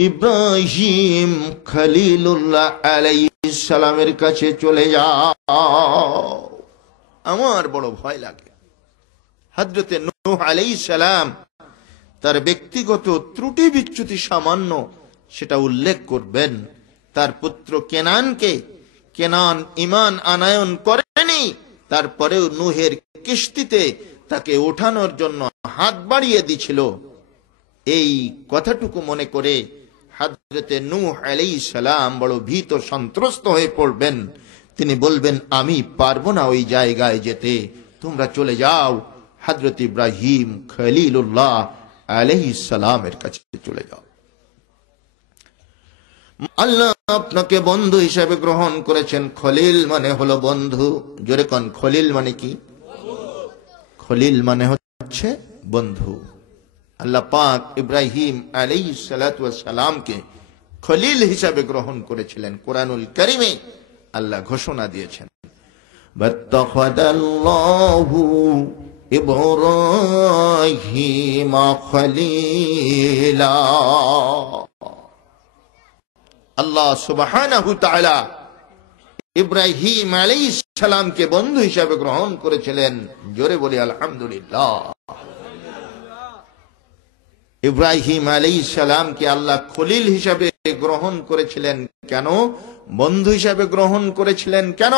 ইব্রাহিম খলিলুল্লাহ আলাইহিস সালামের কাছে চলে যাও। আমার বড় ভয় লাগে। হযরতে নূহ আলাইহিস সালাম তার ব্যক্তিগত ত্রুটি বিচ্যুতি সামান্য সেটা উল্লেখ করবেন। তার পুত্র কেনানকে, কেনান ঈমান আনায়ন করেনি, তারপরেও নূহের কিস্তিতে তাকে ওঠানোর জন্য হাত বাড়িয়ে দিছিল। এই কথাটুকু মনে করে হযরতে নূহ আলাইহিস সালাম বড় ভীত সন্ত্রস্ত হয়ে পড়বেন। তিনি বলবেন, আমি পারবো না ওই জায়গায় যেতে, তোমরা চলে যাও। হযরত ইব্রাহিম খলিলুল্লাহ আলাইহিস সালামের কাছে চলে যাও। আল্লাহ আপনাকে বন্ধু হিসেবে গ্রহণ করেছেন। খলিল মানে হলো বন্ধু। জোরে কোন, খলিল মানে কি? খলিল মানে হচ্ছে বন্ধু। আল্লাহ পাক ইব্রাহিম আলাইহিস সালাতু ওয়াস সালামকে খলিল হিসেবে গ্রহণ করেছিলেন। কোরআনুল কারীমে আল্লাহ ঘোষণা দিয়েছেন, বাত্তাখাদাল্লাহু ইব্রাহিম খলিলা। আল্লাহ সুবহানাহু তাআলা ইব্রাহিম আলাইহিস সালামকে বন্ধু হিসেবে গ্রহণ করেছিলেন। জোরে বলি আলহামদুলিল্লাহ। ইব্রাহিম আলাইহিস সালামকে আল্লাহ খলিল হিসেবে গ্রহণ করেছিলেন কেন? বন্ধু হিসেবে গ্রহণ করেছিলেন কেন?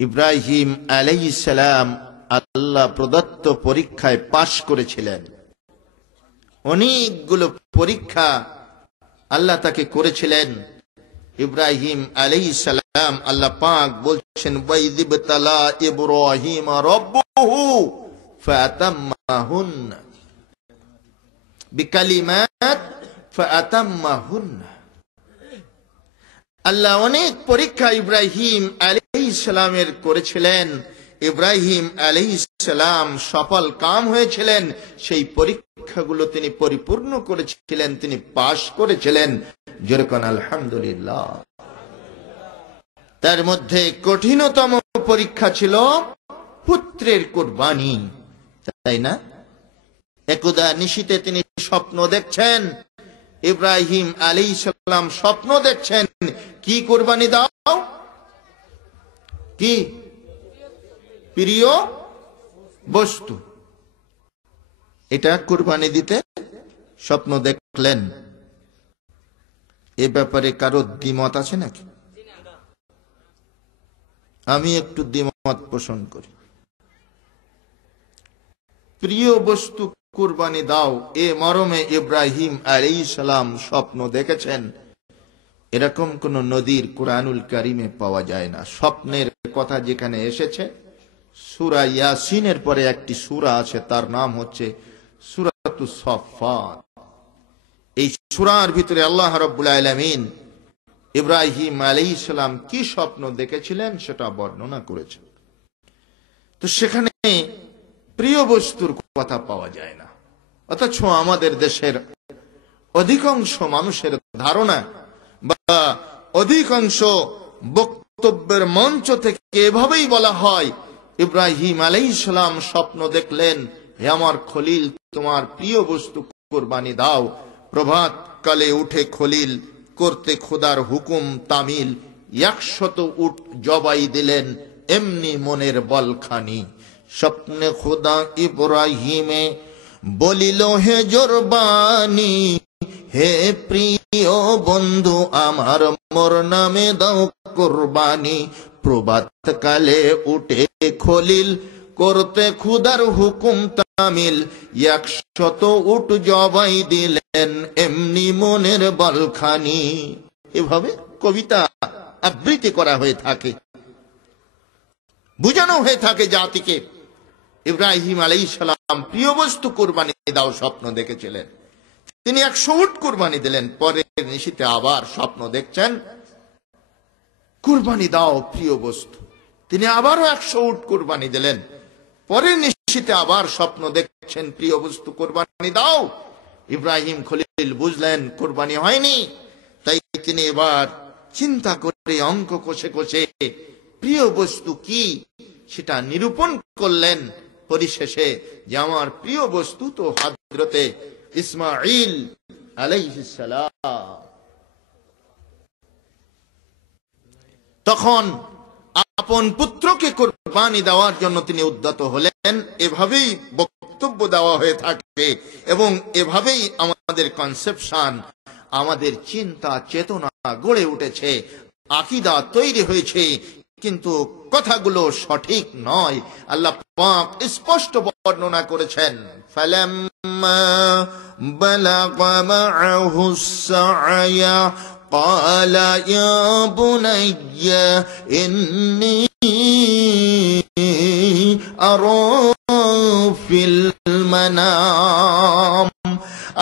ইব্রাহিম আলাইহিস সালাম আল্লাহ প্রদত্ত পরীক্ষায় পাশ করেছিলেন। অনেকগুলো পরীক্ষা আল্লাহ তাকে করেছিলেন। ইব্রাহিম আলাইহিস সালাম, আল্লাহ পাক বলছেন, ওয়াইযিবতালা ইব্রাহিম রাব্বুহু ফাতাম্মাহুন বিকালিমাত ফাতাম্মাহুন। আল্লাহ অনেক পরীক্ষা ইব্রাহিম আলাইহিস সালামের করেছিলেন। ইব্রাহিম আলাইহিস সালাম সফল কাম হয়েছিলেন। সেই পরীক্ষাগুলো তিনি পরিপূর্ণ করেছিলেন, তিনি পাশ করেছিলেন। যেরকম আলহামদুলিল্লাহ। তার মধ্যে কঠিনতম পরীক্ষা ছিল পুত্রের কুরবানি, তাই না? একদা নিশীতে তিনি স্বপ্ন দেখছেন। ইব্রাহিম আলাইহিস সালাম স্বপ্ন দেখছেন, কি কুরবানি দাও? কি? প্রিয় বস্তু। এটা কুরবানি দিতে স্বপ্ন দেখলেন। এ ব্যাপারে কারো দ্বিমত আছে নাকি? আমি একটু দ্বিমত পোষণ করি। প্রিয় বস্তু কুরবানি দাও, এ মর্মে ইব্রাহিম আলাইহিস সালাম স্বপ্ন দেখেছেন, এরকম কোন নদীর কুরআনুল কারীমে পাওয়া যায় না। স্বপ্নের কথা যেখানে এসেছে, সূরা ইয়াসিনের পরে একটি সূরা আছে, তার নাম হচ্ছে সূরাতুস সাফফাত। এই সূরার ভিতরে আল্লাহ রাব্বুল আলামিন ইব্রাহিম আলাইহিস সালাম কি স্বপ্ন দেখেছিলেন সেটা বর্ণনা করেছেন। তো সেখানে প্রিয় বস্তুর কথা পাওয়া যায় না। অথচ আমাদের দেশের অধিকাংশ মানুষের ধারণা বা অধিকাংশ বক্তব্যের মঞ্চ থেকে এভাবেই বলা হয়, ইব্রাহিম আলাইহিস সালাম স্বপ্ন দেখলেন, হে আমার খলিল, তোমার প্রিয় বস্তু কুরবানি দাও। প্রভাত কালে উঠে খলিল করতে খোদার হুকুম তামিল, 100 উট জবাই দিলেন, এমনি মনের বলখানি। স্বপ্নে খোদা ইব্রাহিমে বলিল, হে জোরবানি, হে প্রিয় বন্ধু আমার, মোর নামে দাও কুরবানি। প্রভাত কালে উঠে খলিল করতে খুদার হুকুম তামিল, 100 উট জবাই দিলেন, এমনি মনের বলখানি। এভাবে কবিতা আবৃত্তি করা হয়ে থাকে, বুঝানো হয়ে থাকে জাতিকে। ইব্রাহিম আলাইহিস সালাম প্রিয় বস্তু কুরবানি দাও স্বপ্ন দেখেছিলেন, তিনি 100 উট কুরবানি দিলেন। পরের নিশিতে আবার স্বপ্ন দেখছেন কুরবানি দাও প্রিয় বস্তু, তিনি আবারও 100 উট কুরবানি দিলেন। পরের নিশিতে আবার স্বপ্ন দেখছেন প্রিয় বস্তু কুরবানি দাও। ইব্রাহিম খলিল বুঝলেন কুরবানি হয়নি, তাই তিনি এবার চিন্তা করে অঙ্ক কষে কষে প্রিয় বস্তু কি সেটা নিরূপণ করলেন পরিশেষে, যে আমার প্রিয় বস্তু তো হযরতে ইসমাঈল আলাইহিস সালাম। তখন আপন পুত্রকে কুরবানি দেওয়ার জন্য তিনি উদ্যত হলেন। এভাবেই বক্তব্য দেওয়া হয়ে থাকে এবং এভাবেই আমাদের কনসেপশন, আমাদের চিন্তা চেতনা গড়ে উঠেছে, আকীদা তৈরি হয়েছে, কিন্তু কথাগুলো সঠিক নয়। আল্লাহ পাক স্পষ্ট বর্ণনা করেছেন, ফালাম্মা বালাগা মাআহুস সা'য়া قال يا بني إني أرى في المنام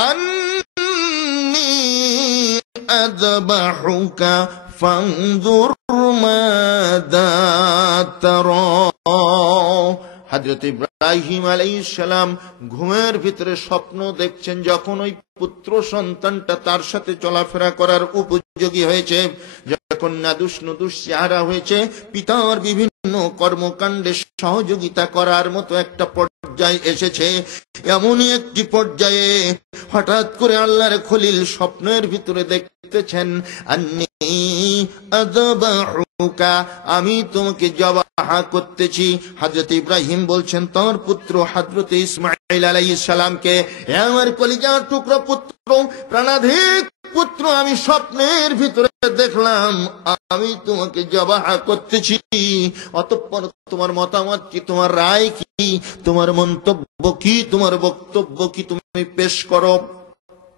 أني أذبحك فانظر ماذا ترى। হযরত ইব্রাহিম আলাইহিস সালাম ঘুমের ভিতরে স্বপ্ন দেখছেন, যখন ওই পুত্র সন্তানটা তার সাথে চলাফেরা করার উপযোগী হয়েছে, যখন নাদুস নুদুস চেহারা হয়েছে, পিতার বিভিন্ন কর্মকাণ্ডে সহযোগিতা করার মতো একটা পর্যায়ে এসেছে, এমনই একটি পর্যায়ে হঠাৎ করে আল্লাহর খলিল স্বপ্নের ভিতরে দেখতেছেন, আন্নী আযবাহুকা, আমি তোমাকে জবাহ করতেছি। হযরত ইব্রাহিম বলছেন তার পুত্র হযরত ইসমাঈল আলাইহিস সালামকে, হে আমার কলিজার টুকরা পুত্র, প্রাণাধিক পুত্র, আমি স্বপ্নের ভিতরে দেখলাম আমি তোমাকে জবাহ করতেছি। অতঃপর তোমার মতামত কি, তোমার রায় কি, তোমার মন্তব্য কি, তোমার বক্তব্য কি, তুমি পেশ করো।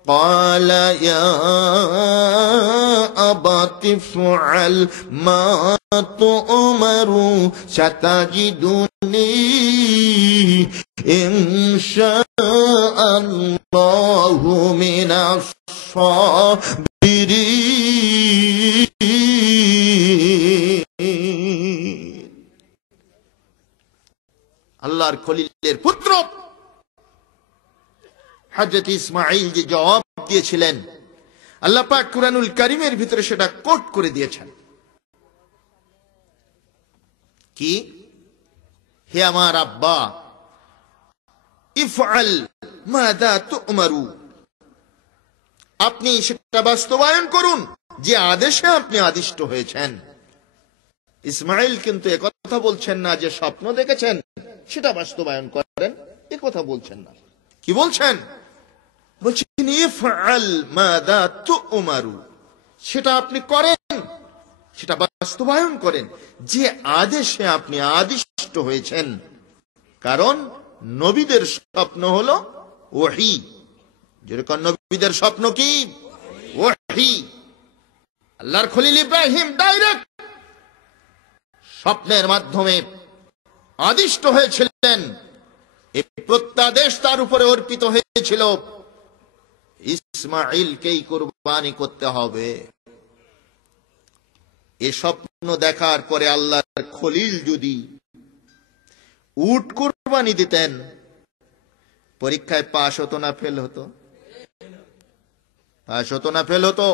قال يا أبت افعل ما تؤمر ستجدني إن شاء الله من الصابرين। আল্লাহর খলিলের পুত্র হযরত ইসমাঈল যে জবাব দিয়েছিলেন, আল্লাহ পাক কুরআনুল কারীমের ভিতরে সেটা কোট করে দিয়েছেন। কি? হে আমার আব্বা, ইফআল মাযা তু'মারু, আপনি সেটা বাস্তবায়ন করুন যে আদেশে আপনি আদিষ্ট হয়েছেন। ইসমাঈল কিন্তু একথা বলছেন না যে স্বপ্ন দেখেছেন সেটা বাস্তবায়ন করেন, একথা বলছেন না। কি বলছেন? বলছেন ইফআল মাযা তু'মারু, সেটা আপনি করেন, সেটা বাস্তবায়ন করেন যে আদেশে আপনি আদিষ্ট হয়েছেন। কারণ নবীদের স্বপ্ন হলো ওহী। যেরকম নবীদের স্বপ্ন কি? ওহী। আল্লাহর খলিল ইব্রাহিম ডাইরেক্ট স্বপ্নের মাধ্যমে আদিষ্ট হয়েছিলেন। এই প্রত্যাদেশ তার উপরে অর্পিত হয়েছিল, ইসমাঈলকেই কুরবানি করতে হবে। এই স্বপ্ন দেখার পরে আল্লাহর খলিল যদি উট কুরবানি দিতেন, পরীক্ষায় পাশ হতো না ফেল হতো? পাশ হতো না ফেল হতো?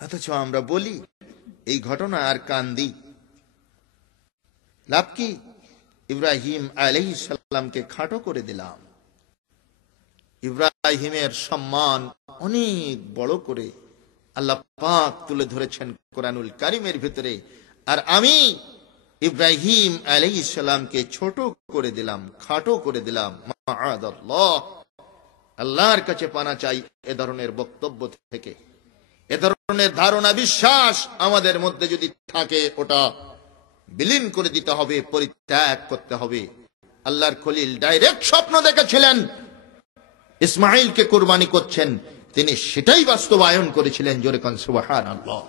অথচ আমরা বলি এই ঘটনা আর কান্দি, লাভ কি? ইব্রাহিম আলাইহিস সালামকে খাটো করে দিলাম। ইব্রাহিমের সম্মান অনেক বড় করে আল্লাহ পাক তুলে ধরেছেন কোরআনুল কারীমের ভিতরে, আর আমি ইব্রাহিম আলাইহিস সালামকে ছোট করে দিলাম, খাটো করে দিলাম। মাআযাল্লাহ, আল্লাহর কাছে পানা চাই এ ধরনের বক্তব্য থেকে। এ ধরনের ধারণা বিশ্বাস আমাদের মধ্যে যদি থাকে, ওটা বিলীন করে দিতে হবে, পরিত্যাগ করতে হবে। আল্লাহর খলিল ডাইরেক্ট স্বপ্ন দেখেছিলেন ইসমাঈলকে কুরবানি করছেন, তিনি সেটাই বাস্তবায়ন করেছিলেন। জোরে কোন সুবহানাল্লাহ।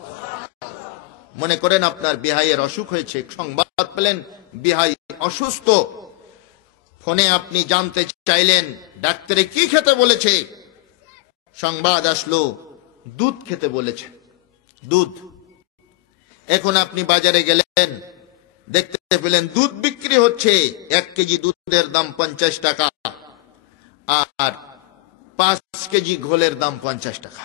মনে করেন আপনার বিহাইয়ের অসুখ হয়েছে, সংবাদ পেলেন বিহাই অসুস্থ, ফোনে আপনি জানতে চাইলেন ডাক্তারে কি খেতে বলেছে, সংবাদ আসলো দুধ খেতে বলেছে, দুধ। এখন আপনি বাজারে গেলেন, দেখতে পেলেন দুধ বিক্রি হচ্ছে, 1 কেজি দুধের দাম 50 টাকা, আর 5 কেজি ঘোলের দাম 50 টাকা।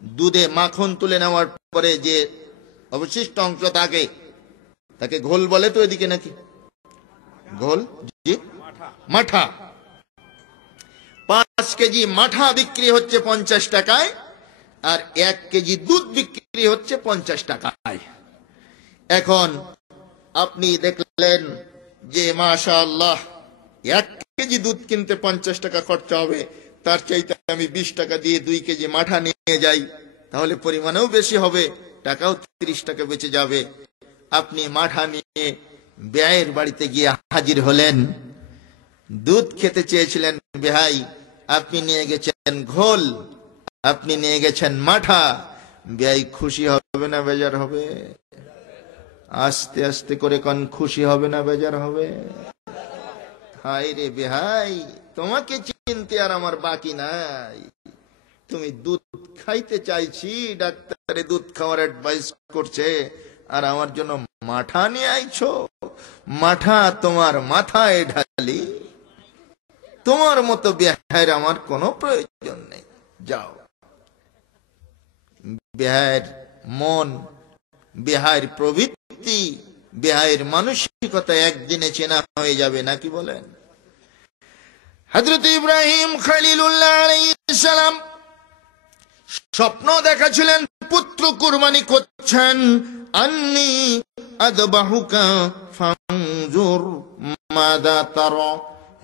দুধে মাখন তুলে নেওয়ার পরে যে অবশিষ্ট অংশ থাকে তাকে ঘোল বলে তো এদিকে নাকি? ঘোল, জি, মাঠা। 5 কেজি মাঠা বিক্রি হচ্ছে 50 টাকায়, আর 1 কেজি দুধ বিক্রি হচ্ছে 50 টাকায়। এখন আপনি দেখলেন যে মাশাআল্লাহ 1 কেজি দুধ কিনতে 50 টাকা খরচা হবে, তার চাইতে আমি 20 টাকা দিয়ে 2 কেজি মাঠা নিয়ে যাই, তাহলে পরিমাণেও বেশি হবে, টাকাও 30 টাকা বেঁচে যাবে। আপনি মাঠা নিয়ে বেয়াইয়ের বাড়িতে গিয়ে হাজির হলেন। দুধ খেতে চেয়েছিলেন বেহাই, আপনি নিয়ে গেছেন ঘোল, আপনি নিয়ে গেছেন মাঠা। বেয়াই খুশি হবে না বেজার হবে? আস্তে আস্তে করে কোন খুশি হবে না বেজার হবে? হায় রে বেহাই, তোমাকে চিনতে আর আমার বাকি নাই। তুমি দুধ খাইতে চাইছি, ডাক্তারে দুধ খাওয়ার অ্যাডভাইস করছে, আর আমার জন্য মাঠা নিয়ে আইছো। মাঠা তোমার মাথায় ঢালি, তোমার মতো বেহাইয়ের আমার কোনো প্রয়োজন নেই, যাও। বেহাইয়ের মন, বেহাইয়ের প্রবৃত্তি, বেহাইয়ের মানসিকতা একদিনে চেনা হয়ে যাবে নাকি বলেন? হযরত ইব্রাহিম খলিলুল্লাহ আলাইহিস সালাম স্বপ্ন দেখাছিলেন, পুত্র কুরবানি করছেন। আন্নী আযবাহুকা ফানজুর মাযা তারা,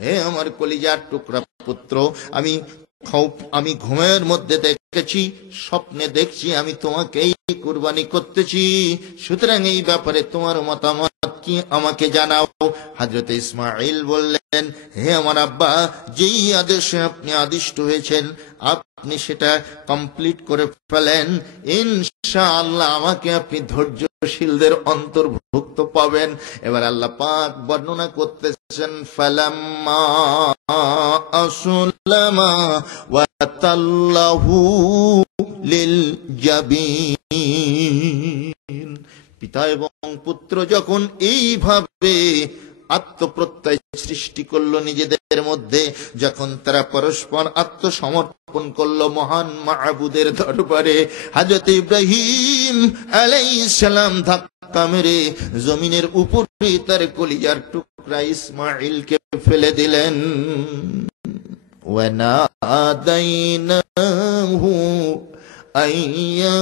হে আমার কলিজার টুকরা পুত্র, আমি ঘুমের মধ্যে দেখেছি, স্বপ্নে দেখছি আমি তোমাকেই কুরবানি করতেছি, সুতরাং এই ব্যাপারে তোমার মতামত কি আমাকে জানাও। হযরত ইসমাঈল বললেন, হে আমার আব্বা, যেই আদেশে আপনি আদিষ্ট হয়েছেন আপনি সেটা কমপ্লিট করে ফেলেন, ইনশাআল্লাহ আমাকে আপনি ধৈর্যশীলদের অন্তর্ভুক্ত পাবেন। এবার আল্লাহ পাক বর্ণনা করতেছেন, ফালাম্মা আসলামা ওয়া তাল্লাহু লিল জাবিন, পিতা এবং পুত্র যখন এইভাবে আত্মপ্রত্যয় সৃষ্টি করলো নিজেদের মধ্যে, যখন তারা পরস্পর আত্মসমর্পণ করলো মহান মাহবুদের দরবারে, হযরত ইব্রাহিম আলাইহিস সালাম ধাক্কা মেরে জমিনের উপরে তার কলিজার টুকরা ইসমাঈলকে ফেলে দিলেন। ওয়া নাদাইনাহু আইয়া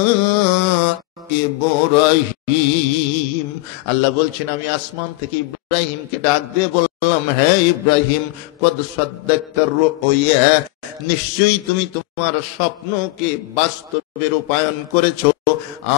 ইব্রাহিম, আল্লাহ বলছেন আমি আসমান থেকে ইব্রাহিমকে ডাক দিয়ে বললাম, হে ইব্রাহিম, কদ সাদ্দাকতার রুয়া, নিশ্চয়ই তুমি তোমার স্বপ্নকে বাস্তবে রূপায়ণ করেছো,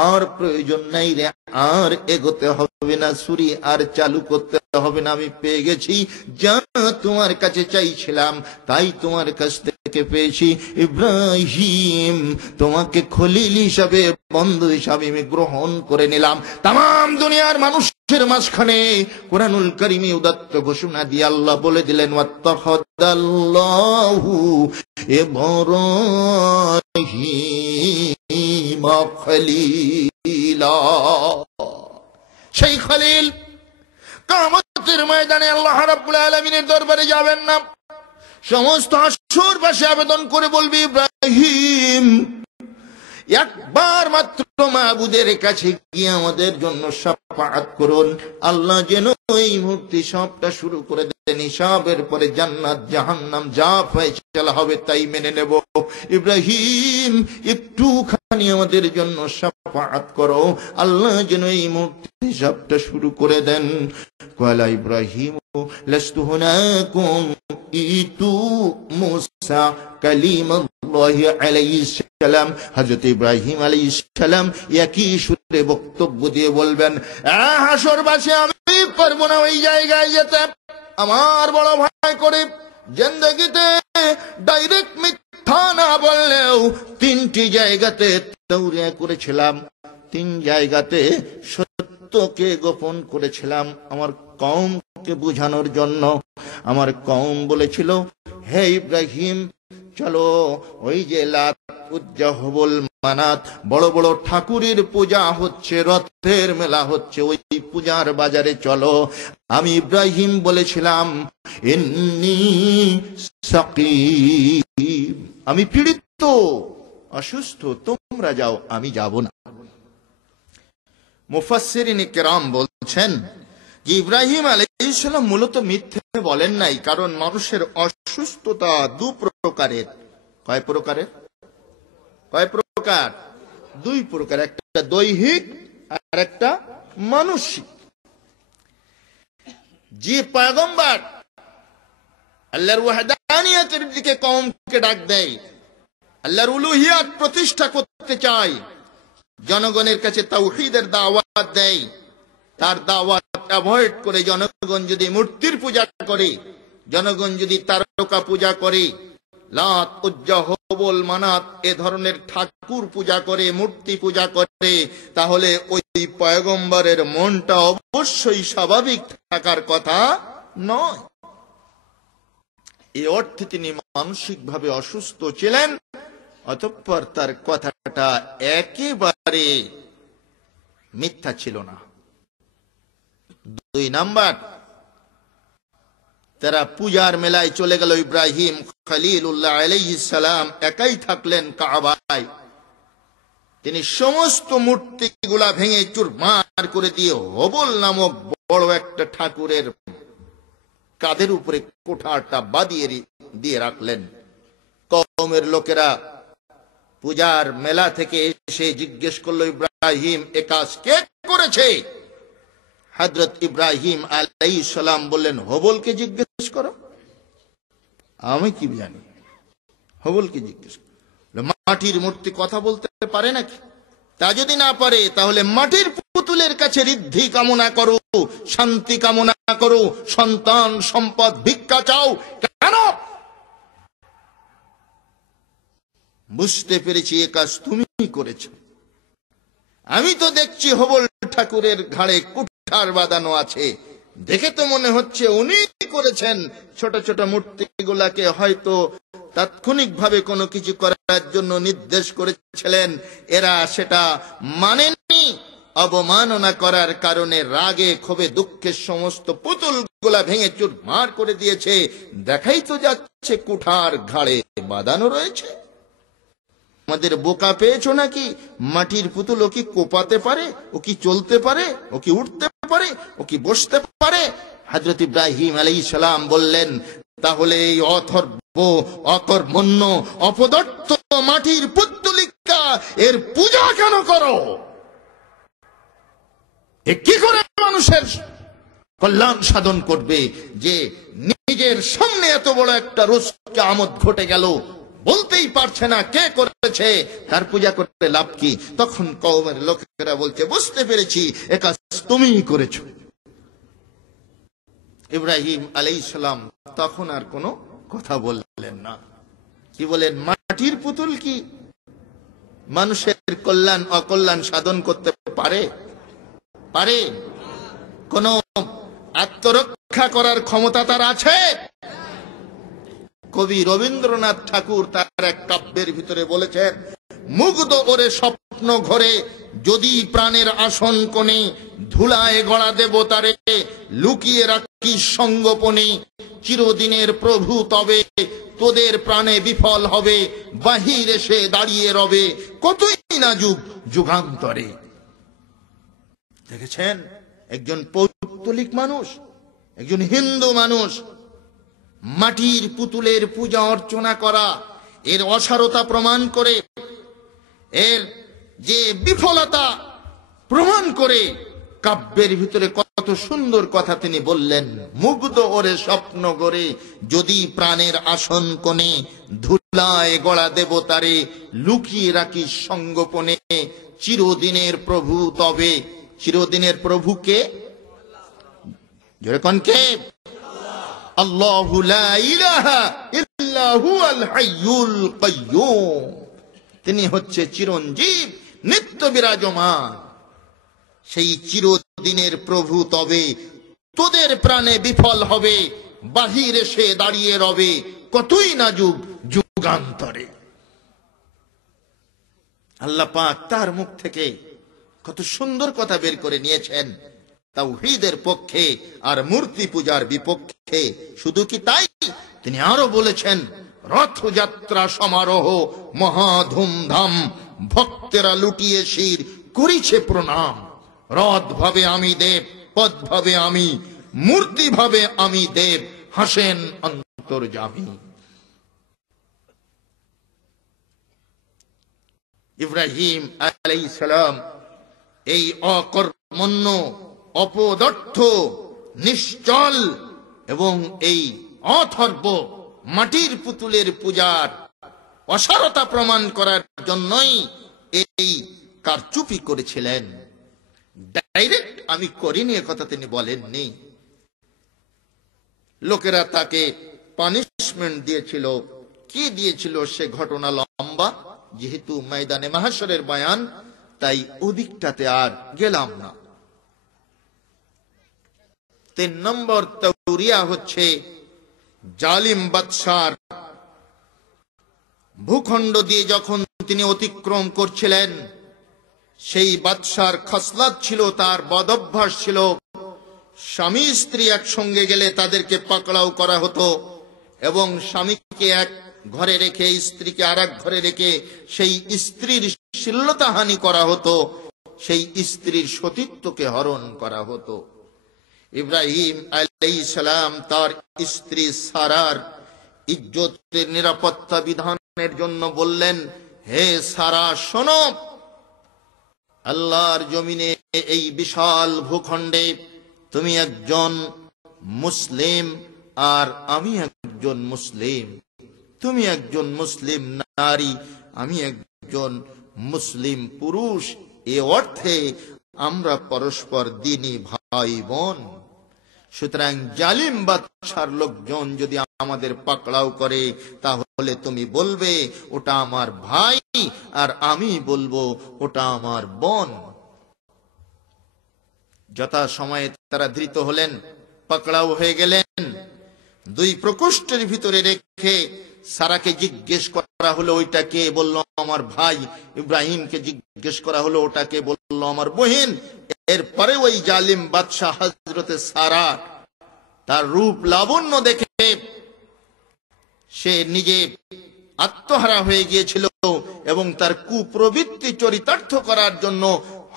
আর প্রয়োজন নাই রে, আর এগোতে হবে না, ছুরি আর চালু করতে হবে না, আমি পেয়ে গেছি যা তোমার কাছে চাইছিলাম তাই তোমার কাছ থেকে পেয়েছি। ইব্রাহিম, তোমাকে খলিল হিসাবে, বন্ধু হিসাবে আমি গ্রহণ করে নিলাম। তাম দুনিয়ার মানুষের মাঝখানে কুরআনুল কারীমে উদাত্ত ঘোষণা দিয়ে আল্লাহ বলে দিলেন, ওয়াত্তাখাযাল্লাহু ইব্রাহিম খলিলা। সেই খলিল কিয়ামতের ময়দানে আল্লাহ রাব্বুল আলামিনের দরবারে যাবেন না, সমস্ত হাসরবাসী আবেদন করে বলবে, ইব্রাহিম একবার মাত্র মাবুদের কাছে গিয়ে আমাদের জন্য শাফাআত করুন। আল্লাহ যেন এই মুহূর্তে সবটা শুরু করে দেন, হিসাবের পরে জান্নাত জাহান্নাম যা ফয়সালা হবে তাই মেনে নেব। ইব্রাহিম একটুখানি আমাদের জন্য শাফাআত করো, আল্লাহ যেন এই মুহূর্তে সবটা শুরু করে দেন। ক্বালা ইব্রাহিম লাস্তু হুনাকুম ইতু মুসা কালিমাল্লাহি আলাইহিস সালাম। হযরত ইব্রাহিম আলাইহিস সালাম একই সুরে বক্তব্য দিয়ে বলবেন, হাসরবাসী আমি পারবো না ওই জায়গায় যেতে, আমার বড় ভয় করে, জিন্দেগিতে ডাইরেক্ট মিথ্যা না বললেও 3টি জায়গাতে তাওরিয়া করেছিলাম, 3 জায়গাতে সত্যকে গোপন করেছিলাম আমার কওমকে বোঝানোর জন্য। আমার কওম বলেছিল, হে ইব্রাহিম চলো ওই যে লাত, উজ্জা, হবল, মানাত বড় বড় ঠাকুরের পূজা হচ্ছে, রথের মেলা হচ্ছে, ওই পূজার বাজারে চলো। আমি ইব্রাহিম বলেছিলাম ইন্নী সাকিম, আমি পীড়িত, অসুস্থ, তোমরা যাও, আমি যাব না। মুফাসসিরিনে কেরাম বলছেন যে ইব্রাহিম আলাইহিস সালাম মূলত মিথ্যে বলেন নাই, কারণ মানুষের অসুস্থতা 2 প্রকারের। কয় প্রকারের? কয় প্রকার? 2 প্রকার, একটা দৈহিক আর একটা মানসিক। যে পয়গম্বর আল্লাহর ওয়াহদানিয়তের দিকে কওমকে ডাক দেয়, আল্লাহর উলুহিয়াত প্রতিষ্ঠা করতে চায়, জনগণের কাছে তাওহীদের দাওয়াত দেয়, তার দাওয়াত অ্যাভয়েড করে জনগণ যদি মূর্তির পূজা করে, জনগণ যদি তারকা পূজা করে, লাত, উজ্জা, হবল, মানাত এ ধরনের ঠাকুর পূজা করে, মূর্তি পূজা করে, তাহলে ওই পয়গম্বরের মনটা অবশ্যই স্বাভাবিক থাকার কথা নয়। এই অর্থে তিনি মানসিকভাবে অসুস্থ ছিলেন, অতঃপর তার কথাটা একেবারে মিথ্যা ছিল না। 2 নাম্বার, তারা পূজার মেলায় চলে গেল। ইব্রাহিম খলিলুল্লাহ আলাইহিস সালাম একাই থাকলেন কাবায়। তিনি সমস্ত মূর্তিগুলা ভেঙে চুরমার করে দিয়ে হবল নামক বড় একটা ঠাকুরের কাঁধের উপরে কোঠারটা বাঁধিয়ে দিয়ে রাখলেন। কওমের লোকেরা পূজার মেলা থেকে এসে জিজ্ঞেস করলো, ইব্রাহিম এ কাজ কে করেছে? হযরত ইব্রাহিম আলাইহিস সালাম বললেন, হবলকে জিজ্ঞেস করো, আমি কি জানি, হবলকে জিজ্ঞেস করো। মাটির মূর্তি কথা বলতে পারে নাকি? তা যদি না পারে তাহলে মাটির পুতুলের কাছে ঋদ্ধি কামনা করো, শান্তি কামনা করো, সন্তান সম্পদ ভিক্ষা চাও কেন? বুঝতে পেরেছি এ কাজ তুমি করেছো। আমি তো দেখছি হবল ঠাকুরের ঘাড়ে কুঠার বাঁধানো আছে, দেখে তো মনে হচ্ছে উনি করেছেন। ছোট ছোট মূর্তিগুলাকে হয়তো তাৎক্ষণিকভাবে কোনো কিছু করার জন্য নির্দেশ করেছিলেন, এরা সেটা মানেনি, অবমাননা করার কারণে রাগে ক্ষোভে দুঃখের সমস্ত পুতুলগুলা ভেঙে চুরমার করে দিয়েছে। দেখাই তো যাচ্ছে কুঠার ঘাড়ে বাঁধানো রয়েছে। আমাদের বোকা পেয়েছো নাকি? মাটির পুতুল ও কি কোপাতে পারে? ও কি চলতে পারে? ও কি উঠতে পারে? ও কি বসতে পারে? হযরত ইব্রাহিম আলাইহিস সালাম বললেন, তাহলে এই অথর্ব, অকর্মণ্য, অপদার্থ মাটির পুতুলিকা এর পূজা কেন করো? এ কি করে মানুষের কল্যাণ সাধন করবে যে নিজের সামনে এত বড় একটা রোজকে আমদ ঘটে গেল, বলতেই পারছে না কে করেছে, তার পূজা করতে লাভ কি? তখন কওমের লোকেরা বলছে, বুঝতে পেরেছি এ কাজ তুমিই করেছো। ইব্রাহিম আলাইহিস সালাম তখন আর কোনো কথা বললেন না। কি বলেন? মাটির পুতুল কি মানুষের কল্যাণ অকল্যাণ সাধন করতে পারে? পারে? কোন আত্মরক্ষা করার ক্ষমতা তার আছে? কবি রবীন্দ্রনাথ ঠাকুর তার এক কাব্যের ভিতরে বলেছেন, মুগ্ধ ওরে স্বপ্ন ঘরে যদি প্রাণের আসন কোণে, ধুলায় গড়া দেবতারে লুকিয়ে রাখি সঙ্গোপনে, চিরদিনের প্রভু তবে তোদের প্রাণে বিফল হবে, বাহির এসে দাঁড়িয়ে রবে কতই না যুগ যুগান্তরে। দেখেছেন, একজন পৌত্তলিক মানুষ, একজন হিন্দু মানুষ মাটির পুতুলের পূজা অর্চনা করা, এর অসারতা প্রমাণ করে, এর যে বিফলতা প্রমাণ করে কাব্যের ভিতরে কত সুন্দর কথা তিনি বললেন। মুগ্ধ ওরে স্বপ্ন গড়ে যদি প্রাণের আসন কোণে, ধুলায় গড়া দেবতারে লুকিয়ে রাখি সঙ্গোপনে, চিরদিনের প্রভু তবে। চিরদিনের প্রভুকে যেরকম কে? আল্লাহু লা ইলাহা ইল্লা হুয়াল হাইয়ুল কাইয়্যুম, তিনি হচ্ছে চিরঞ্জীব, নিত্য বিরাজমান। সেই চিরদিনের প্রভু তবে তোদের প্রাণে বিফল হবে, বাহির এসে দাঁড়িয়ে রবে কতই না যুগ যুগান্তরে। আল্লাহ পাক তার মুখ থেকে কত সুন্দর কথা বের করে নিয়েছেন তাওহীদের পক্ষে আর মূর্তি পূজার বিপক্ষে। শুধু কি তাই, তিনি আরো বলেছেন, রথযাত্রা সমারোহ মহা ধুমধাম, ভক্তেরা লুটিয়ে শির করিছে প্রণাম। রথ ভাবে আমি দেব, পদ ভাবে আমি, মূর্তি ভাবে আমি দেব, হাসেন অন্তর্যামী। ইব্রাহিম আলাইহিস সালাম এই অকর্মণ্য, অপদর্থ, নিশ্চল এবং এই অথর্ব মাটির পুতুলের পূজার অসারতা প্রমাণ করার জন্যই এই কারচুপি করেছিলেন। ডাইরেক্ট আমি করিনি কথা তিনি বলেননি। লোকেরা তাকে পানিশমেন্ট দিয়েছিল, কি দিয়েছিল সে ঘটনা লম্বা, যেহেতু ময়দানে মাহশরের বয়ান, তাই ওদিকটাতে আর গেলাম না। 3 নম্বর তাওরিয়া হচ্ছে জালিম বাদশার ভূখণ্ড দিয়ে যখন তিনি অতিক্রম করছিলেন, সেই বাদশার খাসলাত ছিল, তার বদঅভ্যাস ছিল, স্বামী স্ত্রী একসঙ্গে গেলে তাদেরকে পাকড়াও করা হতো এবং স্বামীকে এক ঘরে রেখে স্ত্রীকে আর এক ঘরে রেখে সেই স্ত্রীর শ্লীলতাহানি করা হতো, সেই স্ত্রীর সতীত্বকে হরণ করা হতো। ইব্রাহিম আলাইহিস সালাম তার স্ত্রী সারার ইজ্জতের নিরাপত্তা বিধানের জন্য বললেন, হে সারা শোনো, আল্লাহর জমিনে এই বিশাল ভূখণ্ডে তুমি একজন মুসলিম আর আমি একজন মুসলিম, তুমি একজন মুসলিম নারী, আমি একজন মুসলিম পুরুষ, এ অর্থে আমরা পরস্পর দিনী ভাই বোন। সুতরাং জালিম বাদশার লোকজন যদি আমাদের পাকড়াও করে, তাহলে তুমি বলবে ওটা আমার ভাই আর আমি বলবো ওটা আমার বোন। যথা সময়ে তারা ধৃত হলেন, পাকড়াও হয়ে গেলেন। 2 প্রকোষ্ঠের ভিতরে রেখে সারাকে জিজ্ঞেস করা হলো ওইটা কে, বলল আমার ভাই। ইব্রাহিমকে জিজ্ঞেস করা হলো ওটা কে, বলল আমার বহিন। এরপরে ওই জালিম বাদশাহ হযরতে সারা তার রূপ লাবণ্য দেখে সে নিজে আত্মহারা হয়ে গিয়েছিল এবং তার কুপ্রবৃত্তি চরিতার্থ করার জন্য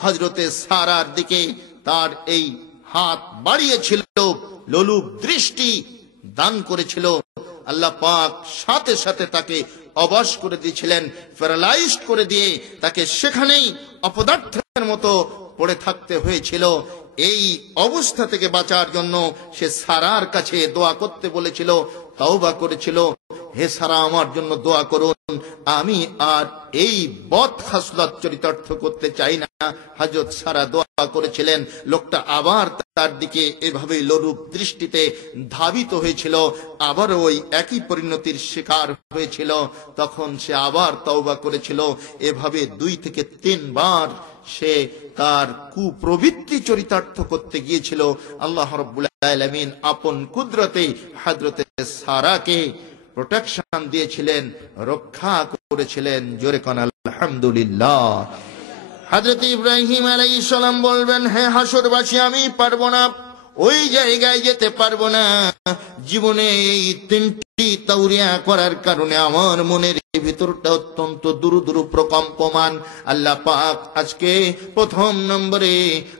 হযরতে সারার দিকে তার এই হাত বাড়িয়েছিল, লোলুপ দৃষ্টি দান করেছিল। আল্লাহ পাক সাথে সাথে তাকে অবশ করে দিয়েছিলেন, প্যারালাইজড করে দিয়ে তাকে সেখানেই অপদার্থের মতো পড়ে থাকতে হয়েছিল। এই অবস্থা থেকে বাঁচার জন্য সে সারার কাছে দোয়া করতে বলেছিল, তওবা করেছিল, হে সারা আমার জন্য দোয়া করুন, আমি আর এই বদ খাসলত চরিতার্থ করতে চাই না। হযরত সারা দোয়া করেছিলেন, লোকটা আবার তার দিকে এভাবে লোলুপ দৃষ্টিতে ধাবিত হয়েছিল, আবার ওই একই পরিণতির শিকার হয়েছিল। তখন সে আবার তওবা করেছিল। এভাবে 2 থেকে 3 বার সে তার কুপ্রবৃত্তি চরিতার্থ করতে গিয়েছিল। আল্লাহ রাব্বুল আলামিন আপন কুদরতে হযরতে সারাকে প্রোটেকশন দিয়েছিলেন, রক্ষা করেছিলেন। জোরে কোন আলহামদুলিল্লাহ। হযরত ইব্রাহিম আলাইহিস সালাম বলবেন, হে হাসরবাসী, আমি পারবো না, ওই জায়গায় যেতে পারবো না। জীবনে এই 3টি তাওরিয়া করার কারণে আমার মনের ভিতরটা অত্যন্ত দুরু প্রকম্পমান। আল্লাহ পাক আজকে 1 নম্বরে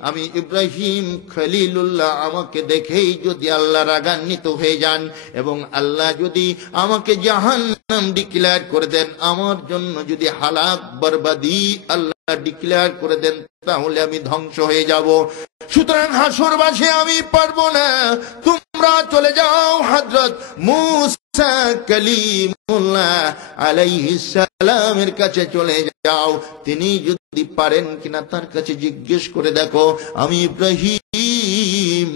আমি ইব্রাহিম খলিলুল্লাহ, আমাকে দেখেই যদি আল্লাহ রাগান্বিত হয়ে যান এবং আল্লাহ যদি আমাকে জাহান্নাম ডিক্লেয়ার করে দেন, আমার জন্য যদি হালাক বরবাদি আল্লাহ ডিক্লেয়ার করে দেন, তাহলে আমি ধ্বংস হয়ে যাব। সুতরাং হাসরবাসী আমি পারবো না, তোমরা চলে যাও হযরত মুসা কালিমুল্লাহ আলাইহিস সালামের কাছে চলে যাও, তিনি যদি পারেন কিনা তার কাছে জিজ্ঞেস করে দেখো। আমি ইব্রাহিম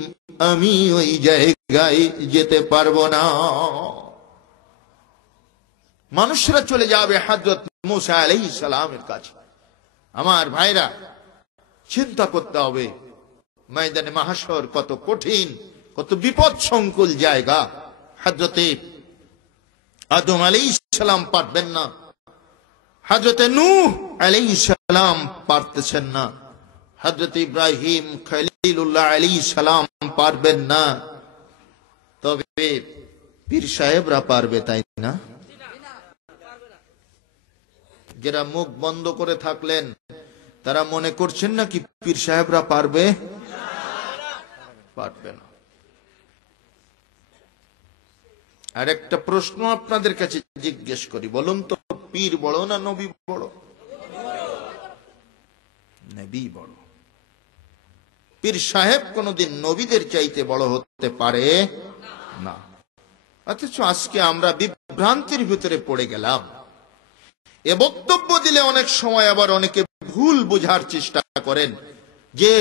আমি ওই জায়গায় যেতে পারবো না। মানুষরা চলে যাবে হযরত মুসা আলাইহিস সালামের কাছে। আমার ভাইরা, চিন্তা করতে হবে ময়দানে মাহশর কত কঠিন, কত বিপদ সংকুল জায়গা। হযরতে আদম আলাইহিস সালাম পারবেন না, হযরতে নূহ আলাইহিস সালাম পারতেছেন না, হযরত ইব্রাহিম খলিলুল্লাহ আলাইহিস সালাম পারবেন না, তবে পীর সাহেবরা পারবে, তাই না? যারা মুখ বন্ধ করে থাকলেন তারা মনে করছেন না কি পীর সাহেবরা পারবে? পারবে না। আর একটা প্রশ্ন আপনাদের কাছে জিজ্ঞেস করি, বলুন তো, পীর বড় না নবী বড়? নবী বড়। পীর সাহেব কোনদিন নবীদের চাইতে বড় হতে পারে না। অথচ আজকে আমরা বিভ্রান্তির ভিতরে পড়ে গেলাম। এ বক্তব্য দিলে অনেক সময় আবার অনেকে ভুল বোঝার চেষ্টা করেন যে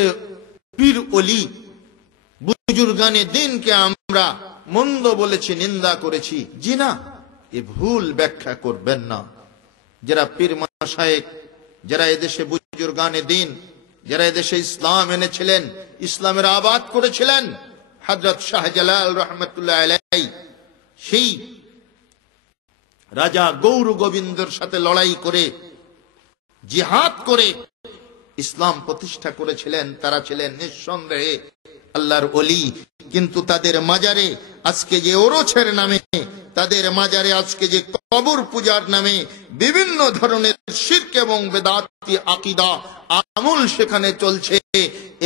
পীর ওলি বুজুর্গানে দিনকে আমরা মন্দ বলেছি, নিন্দা করেছি। জি না, এ ভুল ব্যাখ্যা করবেন না। যারা পীর মাশায়েখ, যারা এদেশে বুজুর্গানে দিন, যারা এদেশে ইসলাম এনেছিলেন, ইসলামের আবাদ করেছিলেন, হযরত শাহজালাল রহমতুল্লাহ আলাইহি সেই রাজা গৌর গোবিন্দর সাথে লড়াই করে, জিহাদ করে ইসলাম প্রতিষ্ঠা করেছিলেন। তারা ছিলেন নিঃসন্দেহে আল্লাহর ওলি। কিন্তু তাদের মাজারে আজকে যে ওরছের নামে, তাদের মাজারে আজকে যে কবর পূজার নামে বিভিন্ন ধরনের শিরক এবং বেদাতি আকীদা আমল সেখানে চলছে,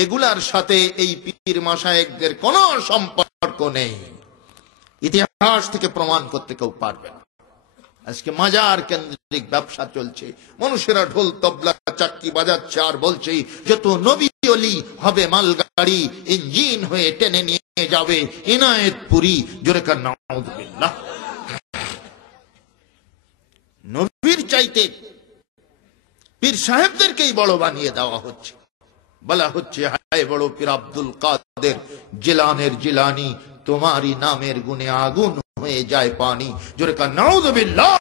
এগুলার সাথে এই পীর মাশায়েখদের কোনো সম্পর্ক নেই। ইতিহাস থেকে প্রমাণ করতে কেউ পারবে না। আজকে মাজার কেন্দ্রিক ব্যবসা চলছে, মানুষেরা ঢোল তবলা চাক্কি বাজাচ্ছে আর বলছে যত নবী ওলি হবে মালগাড়ি ইঞ্জিন হয়ে টেনে নিয়ে যাবে ইনায়েতপুরি। জোরে কার নাউযুবিল্লাহ। নবীর চাইতে পীর সাহেবদেরকেই বড় বানিয়ে দেওয়া হচ্ছে। বলা হচ্ছে, হায় বড় পীর আব্দুল কাদের জিলানের জিলানি, তোমারই নামের গুণে আগুন হয়ে যায় পানি। জোরে কার নাউযুবিল্লাহ।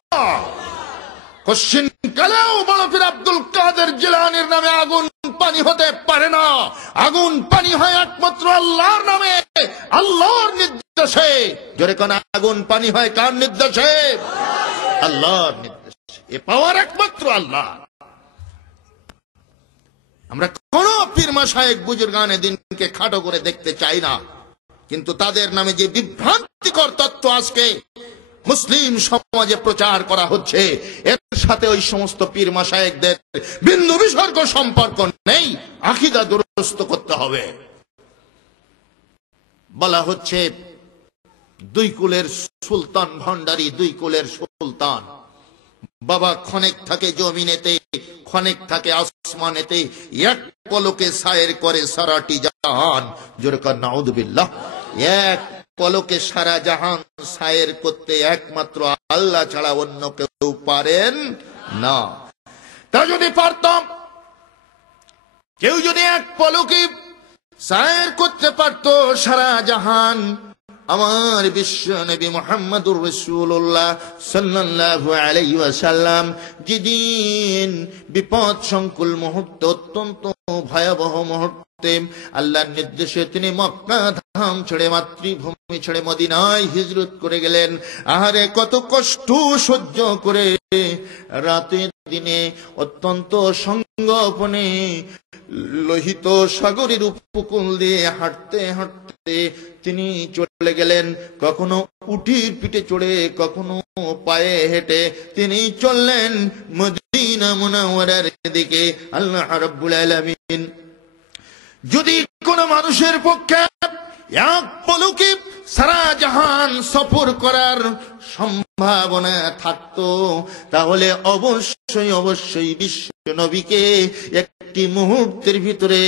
কোশ্চিন কালেও বড় পীর আব্দুল কাদের জিলানির নামে আগুন পানি হতে পারে না। আগুন পানি হয় একমাত্র আল্লাহর নামে, আল্লাহর নির্দেশে। জোরে কার আগুন পানি হয় কার নির্দেশে? আল্লাহর নির্দেশে। এ পাওয়ার একমাত্র আল্লাহ। আমরা কোন পীর মাশায়েখ বুজুর্গানে দিনকে খাটো করে দেখতে চাই না, কিন্তু তাদের নামে যে বিভ্রান্তিকর তত্ত্ব আজকে মুসলিম সমাজে প্রচার করা হচ্ছে, এর সাথে ওই সমস্ত পীর মাশায়েখদের বিন্দু বিসর্গ সম্পর্ক নেই। আকীদা দুরস্ত করতে হবে। বলা হচ্ছে দুই কুলের সুলতান ভান্ডারী, দুই কুলের সুলতান। বাবা ক্ষণেক থাকে জমিনেতে, ক্ষণেক থাকে আসমানেতে, এক পলকে সায়ের করে সারাটি জাহান। জোরে কার নাউযুবিল্লাহ। এক পলকে সারা জাহান সায়ের করতে একমাত্র আল্লাহ ছাড়া অন্য কেউ পারেন না। তা যদি পারতাম, কেউ যদি এক পলকে সায়ের করতে পারত সারা জাহান, আমার বিশ্ব নবী মুহাম্মদুর রাসূলুল্লাহ সাল্লাল্লাহু আলাইহি ওয়াসাল্লাম যেদিন বিপদ সংকুল মুহূর্তে, অত্যন্ত ভয়াবহ মুহূর্তে আল্লাহর নির্দেশে তিনি মক্কা ধাম ছেড়ে, মাতৃভূমি ছেড়ে মদিনায় হিজরত করে গেলেন। আহারে কত কষ্ট সহ্য করে রাতে দিনে অত্যন্ত সংগোপনে লোহিত সাগরের উপকূল দিয়ে হাঁটতে হাঁটতে তিনি চলে গেলেন। কখনো উটির পিঠে চড়ে, কখনো পায়ে হেঁটে তিনি চললেন মদিনা মুনাওয়ারার দিকে। আল্লাহ রাব্বুল আলামিন যদি কোন মানুষের পক্ষে এক পলকে সারা জাহান সফর করার সম্ভাবনা থাকতো, তাহলে অবশ্যই অবশ্যই বিশ্ব নবীকে একটি মুহূর্তের ভিতরে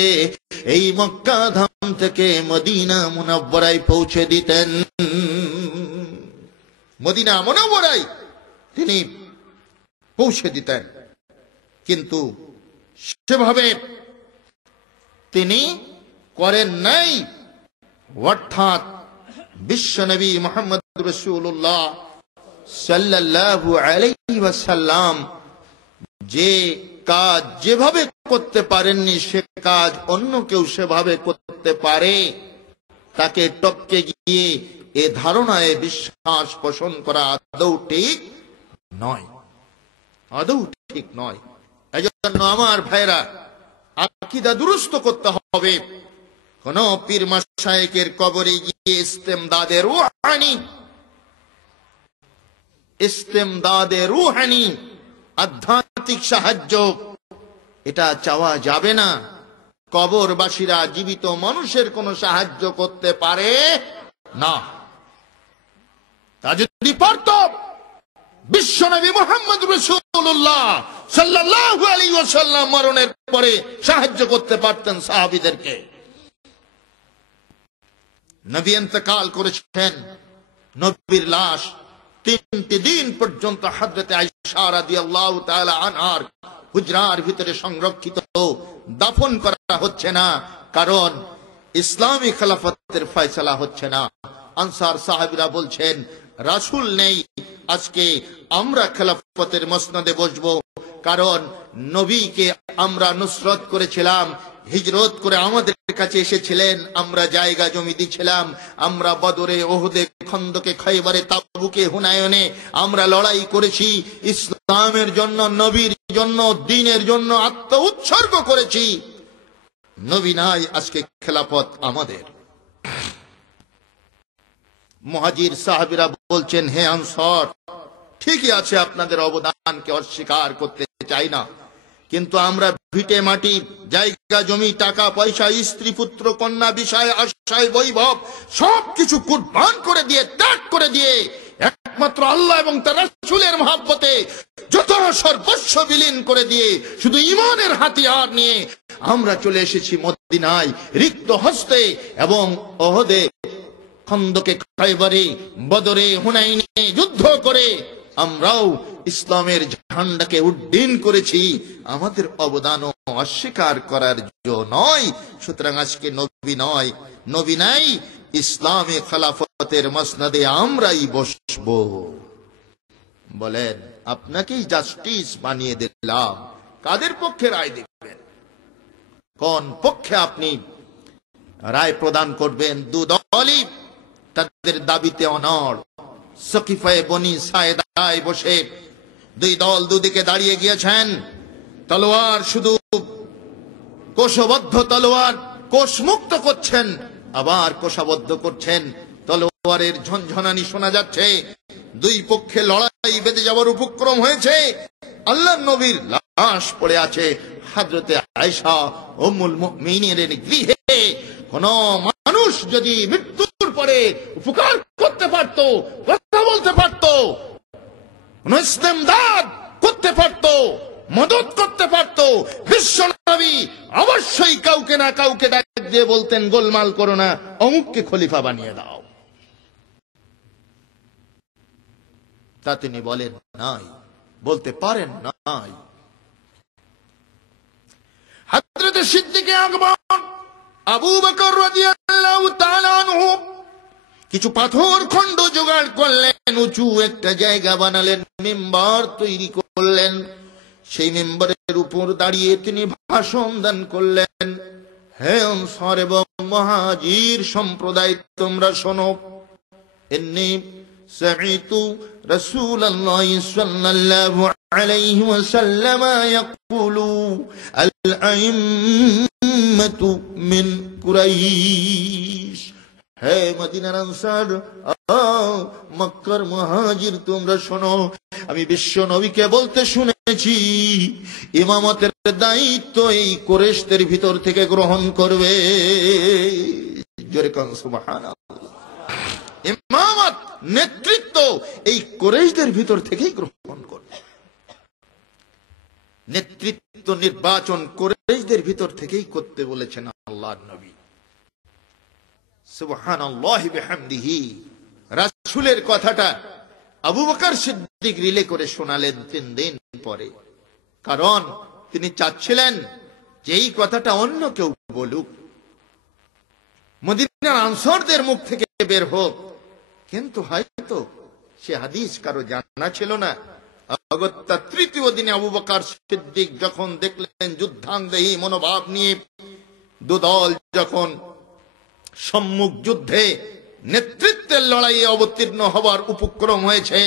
এই মক্কা ধাম থেকে মদিনা মুনাওয়ারায় পৌঁছে দিতেন। মদিনা মুনাওয়ারায় তিনি পৌঁছে দিতেন, কিন্তু সেভাবে তিনি করেন নাই। অর্থাৎ বিশ্বনবী মুহাম্মদ রাসূলুল্লাহ সাল্লাল্লাহু আলাইহি ওয়াসাল্লাম যে কাজ যেভাবে করতে পারেননি সে কাজ অন্য কেউ সেভাবে করতে পারে, তাকে টপকে গিয়ে এ ধারণায় বিশ্বাস পোষণ করা আদৌ ঠিক নয়, আদৌ ঠিক নয়। এজন্য আমার ভাইরা, আকীদা দুরুস্ত করতে হবে। কোন পীর মাশায়েখের কবরে গিয়ে ইস্তেমদাদে রূহানি আধ্যাত্মিক সাহায্য এটা চাওয়া যাবে না। কবরবাসীরা জীবিত মানুষের কোন সাহায্য করতে পারে না। তা যদি পারত, বিশ্বনবী মুহাম্মদ রাসূলুল্লাহ সাল্লাল্লাহু আলাইহি ওয়াসাল্লাম মরণের পরে সাহায্য করতে পারতেন সাহাবীদেরকে। নবী ইন্তেকাল করেছেন, নবীর লাশ 3 দিন পর্যন্ত হযরত আয়েশা রাদিয়াল্লাহু তাআলা আনহার হুজরার ভিতরে সংরক্ষিত, দাফন করা হচ্ছে না, কারণ ইসলামী খেলাফতের ফয়সালা হচ্ছে না। আনসার সাহাবীরা বলছেন, রাসূল নেই, আজকে আমরা খেলাফতের মসনদে বসবো, কারণ নবীকে আমরা নুসরত করেছিলাম, হিজরত করে আমাদের কাছে এসেছিলেন, আমরা জায়গা জমি দিয়েছিলাম, আমরা বদরে, ওহুদে, খন্দকে, খয়বরে, তাবুকে, হুনায়নে আমরা লড়াই করেছি, ইসলামের জন্য, নবীর জন্য, দ্বীনের জন্য আত্ম উৎসর্গ করেছি। নবী নাই, আজকে খেলাফত আমাদের। মুহাজির সাহাবীরা বলছেন, হে আনসার, ঠিকই আছে, আপনাদের অবদানকে অস্বীকার করতে চাই না, কিন্তু আমরা ভিটে মাটি, জায়গা জমি, টাকা পয়সা, স্ত্রী পুত্র কন্যা, বিষয় আশায়, বৈভব সবকিছু কুরবান করে দিয়ে, ত্যাগ করে দিয়ে, একমাত্র আল্লাহ এবং তার রাসূলের মহব্বতে যত সর্বস্ব বিলীন করে দিয়ে, শুধু ঈমানের হাতিয়ার নিয়ে আমরা চলে এসেছি মদিনায় রিক্ত হস্তে, এবং ওহুদে, খন্দকে, খয়বরে, বদরে, হুনাইনে যুদ্ধ করে আমরাও ইসলামের ঝান্ডাকে উড্ডীন করেছি। আমাদের অবদানও অস্বীকার করার জন্য নয়। সুতরাং আজকে নবী নয়, নবী নাই, ইসলামে খেলাফতের মসনদে আমরাই বসব। বলেন, আপনাকেই জাস্টিস বানিয়ে দিলাম, কাদের পক্ষে রায় দিবেন? কোন পক্ষে আপনি রায় প্রদান করবেন? দুদলই তাদের দাবিতে অনড়। সকিফায়ে বনি সায়েদায় বসে 2 দল দুদিকে দাঁড়িয়ে গিয়েছেন। তলোয়ার শুধু কোষবদ্ধ তলোয়ার কোষমুক্ত করছেন, আবার কোষাবদ্ধ করছেন। তলোয়ারের ঝনঝনানি শোনা যাচ্ছে। 2 পক্ষে লড়াই বেঁধে যাওয়ার উপক্রম হয়েছে। আল্লাহর নবীর লাশ পড়ে আছে হযরতে আয়েশা উম্মুল মুমিনিনের গৃহে। কোন মানুষ যদি মৃত্যুর পরে উপকার করতে পারত, কথা বলতে পারত, ইস্তেমদাদ করতে পারত, মদত করতে পারত, বিশ্বনবী অবশ্যই কাউকে না কাউকে ডাক দিয়ে বলতেন, গোলমাল করো না, অমুককে খলিফা বানিয়ে দাও। তা তিনি বলেন নাই, বলতে পারেন নাই। হযরত সিদ্দিক আকবর আবু বকর রাদিয়াল্লাহু তাআলা আনহু কিছু পাথর খণ্ড জোগাড় করলেন, উঁচু একটা জায়গা বানালেন, মিম্বার তৈরি করলেন। সেই মিম্বরের উপর দাঁড়িয়ে তিনি ভাষণ দান করলেন, হে আনসার এবং মুহাজির সম্প্রদায়, তোমরা শোনো, ইন্নী সামি'তু রাসূলুল্লাহ সাল্লাল্লাহু আলাইহি ওয়াসাল্লাম ইয়াকুলু আল-আইম্মাতু মিন কুরাইশ। হে মদিনার আনসার, মক্কার মুহাজির, তোমরা শোনো, আমি বিশ্ব নবীকে বলতে শুনেছি, ইমামতের দায়িত্ব এই কুরাইশদের ভিতর থেকে গ্রহণ করবে। জোরে কোন সুবহানাল্লাহ। ইমামত, নেতৃত্ব এই কুরাইশদের ভিতর থেকেই গ্রহণ করবে। নেতৃত্ব নির্বাচন কুরাইশদের ভিতর থেকেই করতে বলেছেন আল্লাহর নবী। সুবহানাল্লাহি বিহামদিহি। রাসূলের কথাটা আবু বকর সিদ্দিক রিলে করে শোনালেন 3 দিন পরে, কারণ তিনি চাচ্ছিলেন যে এই কথাটা অন্য কেউ বলুক। মদিনার আনসারদের মুখ থেকে বের হোক। কিন্তু হয়তো সে হাদিস কারো জানা ছিল না। অগত্যা তৃতীয় দিনে আবু বকর সিদ্দিক যখন দেখলেন যুদ্ধাঙ্গহী মনোভাব নিয়ে দুদল যখন সম্মুখ যুদ্ধে নেতৃত্বের লড়াইয়ে অবতীর্ণ হবার উপক্রম হয়েছে,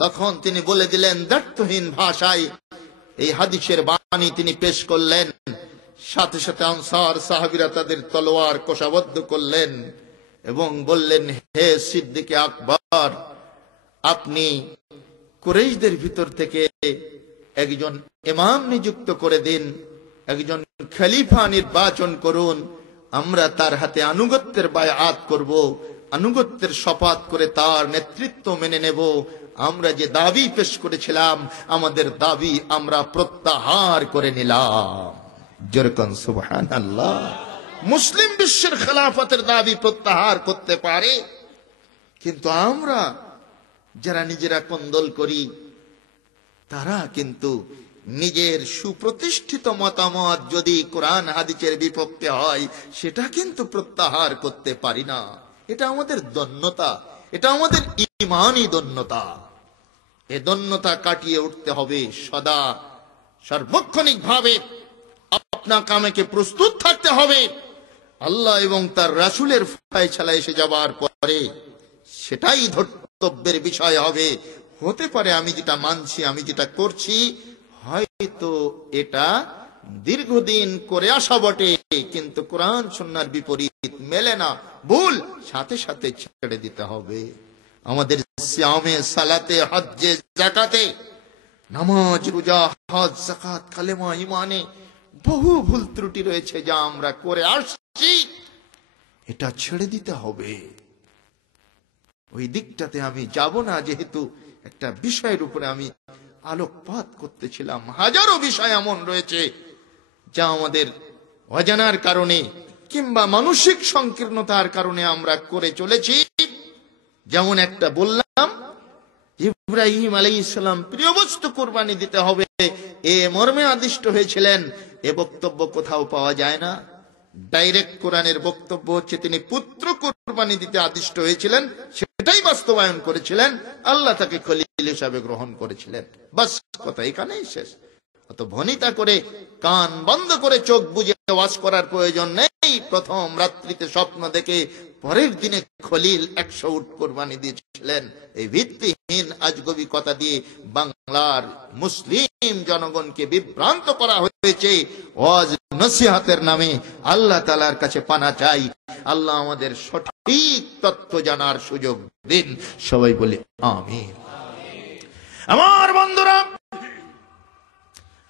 তখন তিনি বলে দিলেন দায়িত্বহীন ভাষায় এই হাদিসের বাণী তিনি পেশ করলেন। সাথে সাথে আনসার সাহাবীরা তাদের তলোয়ার কোষাবদ্ধ করলেন এবং বললেন, হে সিদ্দিক আকবর, আপনি কুরাইশদের ভিতর থেকে একজন ইমাম নিযুক্ত করে দিন, একজন খলিফা নির্বাচন করুন, আমরা তার হাতে আনুগত্যের বায়আত করব, আনুগত্যের শপথ করে তার নেতৃত্ব মেনে নেব। আমরা যে দাবি পেশ করেছিলাম আমাদের দাবি আমরা প্রত্যাহার করে নিলাম। যেরকম সুবহানাল্লাহ, মুসলিম বিশ্বের খেলাফতের দাবি প্রত্যাহার করতে পারে, কিন্তু আমরা যারা নিজেরা কোন্দল করি তারা কিন্তু নিজের সুপ্রতিষ্ঠিত মতামত যদি কোরআন হাদিসের বিপক্ষে হয় সেটা কিন্তু প্রত্যাহার করতে পারি না। এটা আমাদের দন্যতা, এটা আমাদের ঈমানি দন্যতা। এই দন্যতা কাটিয়ে উঠতে হবে। সদা সার্বক্ষণিক ভাবে আপনা কামেকে প্রস্তুত থাকতে হবে। আল্লাহ এবং তার রাসূলের ফয়সালা এসে যাবার পরে সেটাই ধর্তব্যের বিষয় হবে। হতে পারে আমি যেটা মানছি, আমি যেটা করছি, হয়তো এটা দীর্ঘদিন করে আসা বটে, কিন্তু কোরআন সুন্নাহর বিপরীত মেলে না, ভুল, সাথে সাথে ছেড়ে দিতে হবে। আমাদের সিয়ামে, সালাতে, হজ্জে, যাকাতে, নামাজ, রোজা, হজ, যাকাত, কালেমা, ঈমানে বহু ভুল ত্রুটি রয়েছে যা আমরা করে আসছি, এটা ছেড়ে দিতে হবে। ওই দিকটাতে আমি যাব না, যেহেতু একটা বিষয়ের উপরে আমি আলোকপাত করতেছিলাম। হাজারো বিষয় এমন রয়েছে যা আমাদের অজানার কারণে কিংবা মানসিক সংকীর্ণতার কারণে আমরা করে চলেছি। যেমন একটা বললাম, ইব্রাহিম আলাইহিস সালাম প্রিয় বস্তু কুরবানি দিতে হবে এ মর্মে আদিষ্ট হয়েছিলেন। এ বক্তব্য কোথাও পাওয়া যায় না। ডাইরেক্ট কোরআনের বক্তব্য হচ্ছে তিনি পুত্র কুরবানি দিতে আদিষ্ট হয়েছিলেন, সেটাই বাস্তবায়ন করেছিলেন, আল্লাহ তাকে খলিল হিসাবে গ্রহণ করেছিলেন। বাস, কথা এখানেই শেষ। অত ভনিতা করে কান বন্ধ করে চোখ বুজে ওয়াজ করার প্রয়োজন নেই। প্রথম রাত্রিতে স্বপ্ন দেখে পরের দিনে খলিল 100 উট কোরবানি দিয়েছিলেন। এই ভিত্তিহীন আজগবি কথা দিয়ে বাংলার মুসলিম জনগণকে বিভ্রান্ত করা হয়েছে। ওয়াজ নসিহতের নামে আল্লাহ তাআলার কাছে পানা চাই। আল্লাহ আমাদের সঠিক তথ্য জানার সুযোগ দিন। সবাই বলি আমিন। আমার বন্ধুরা,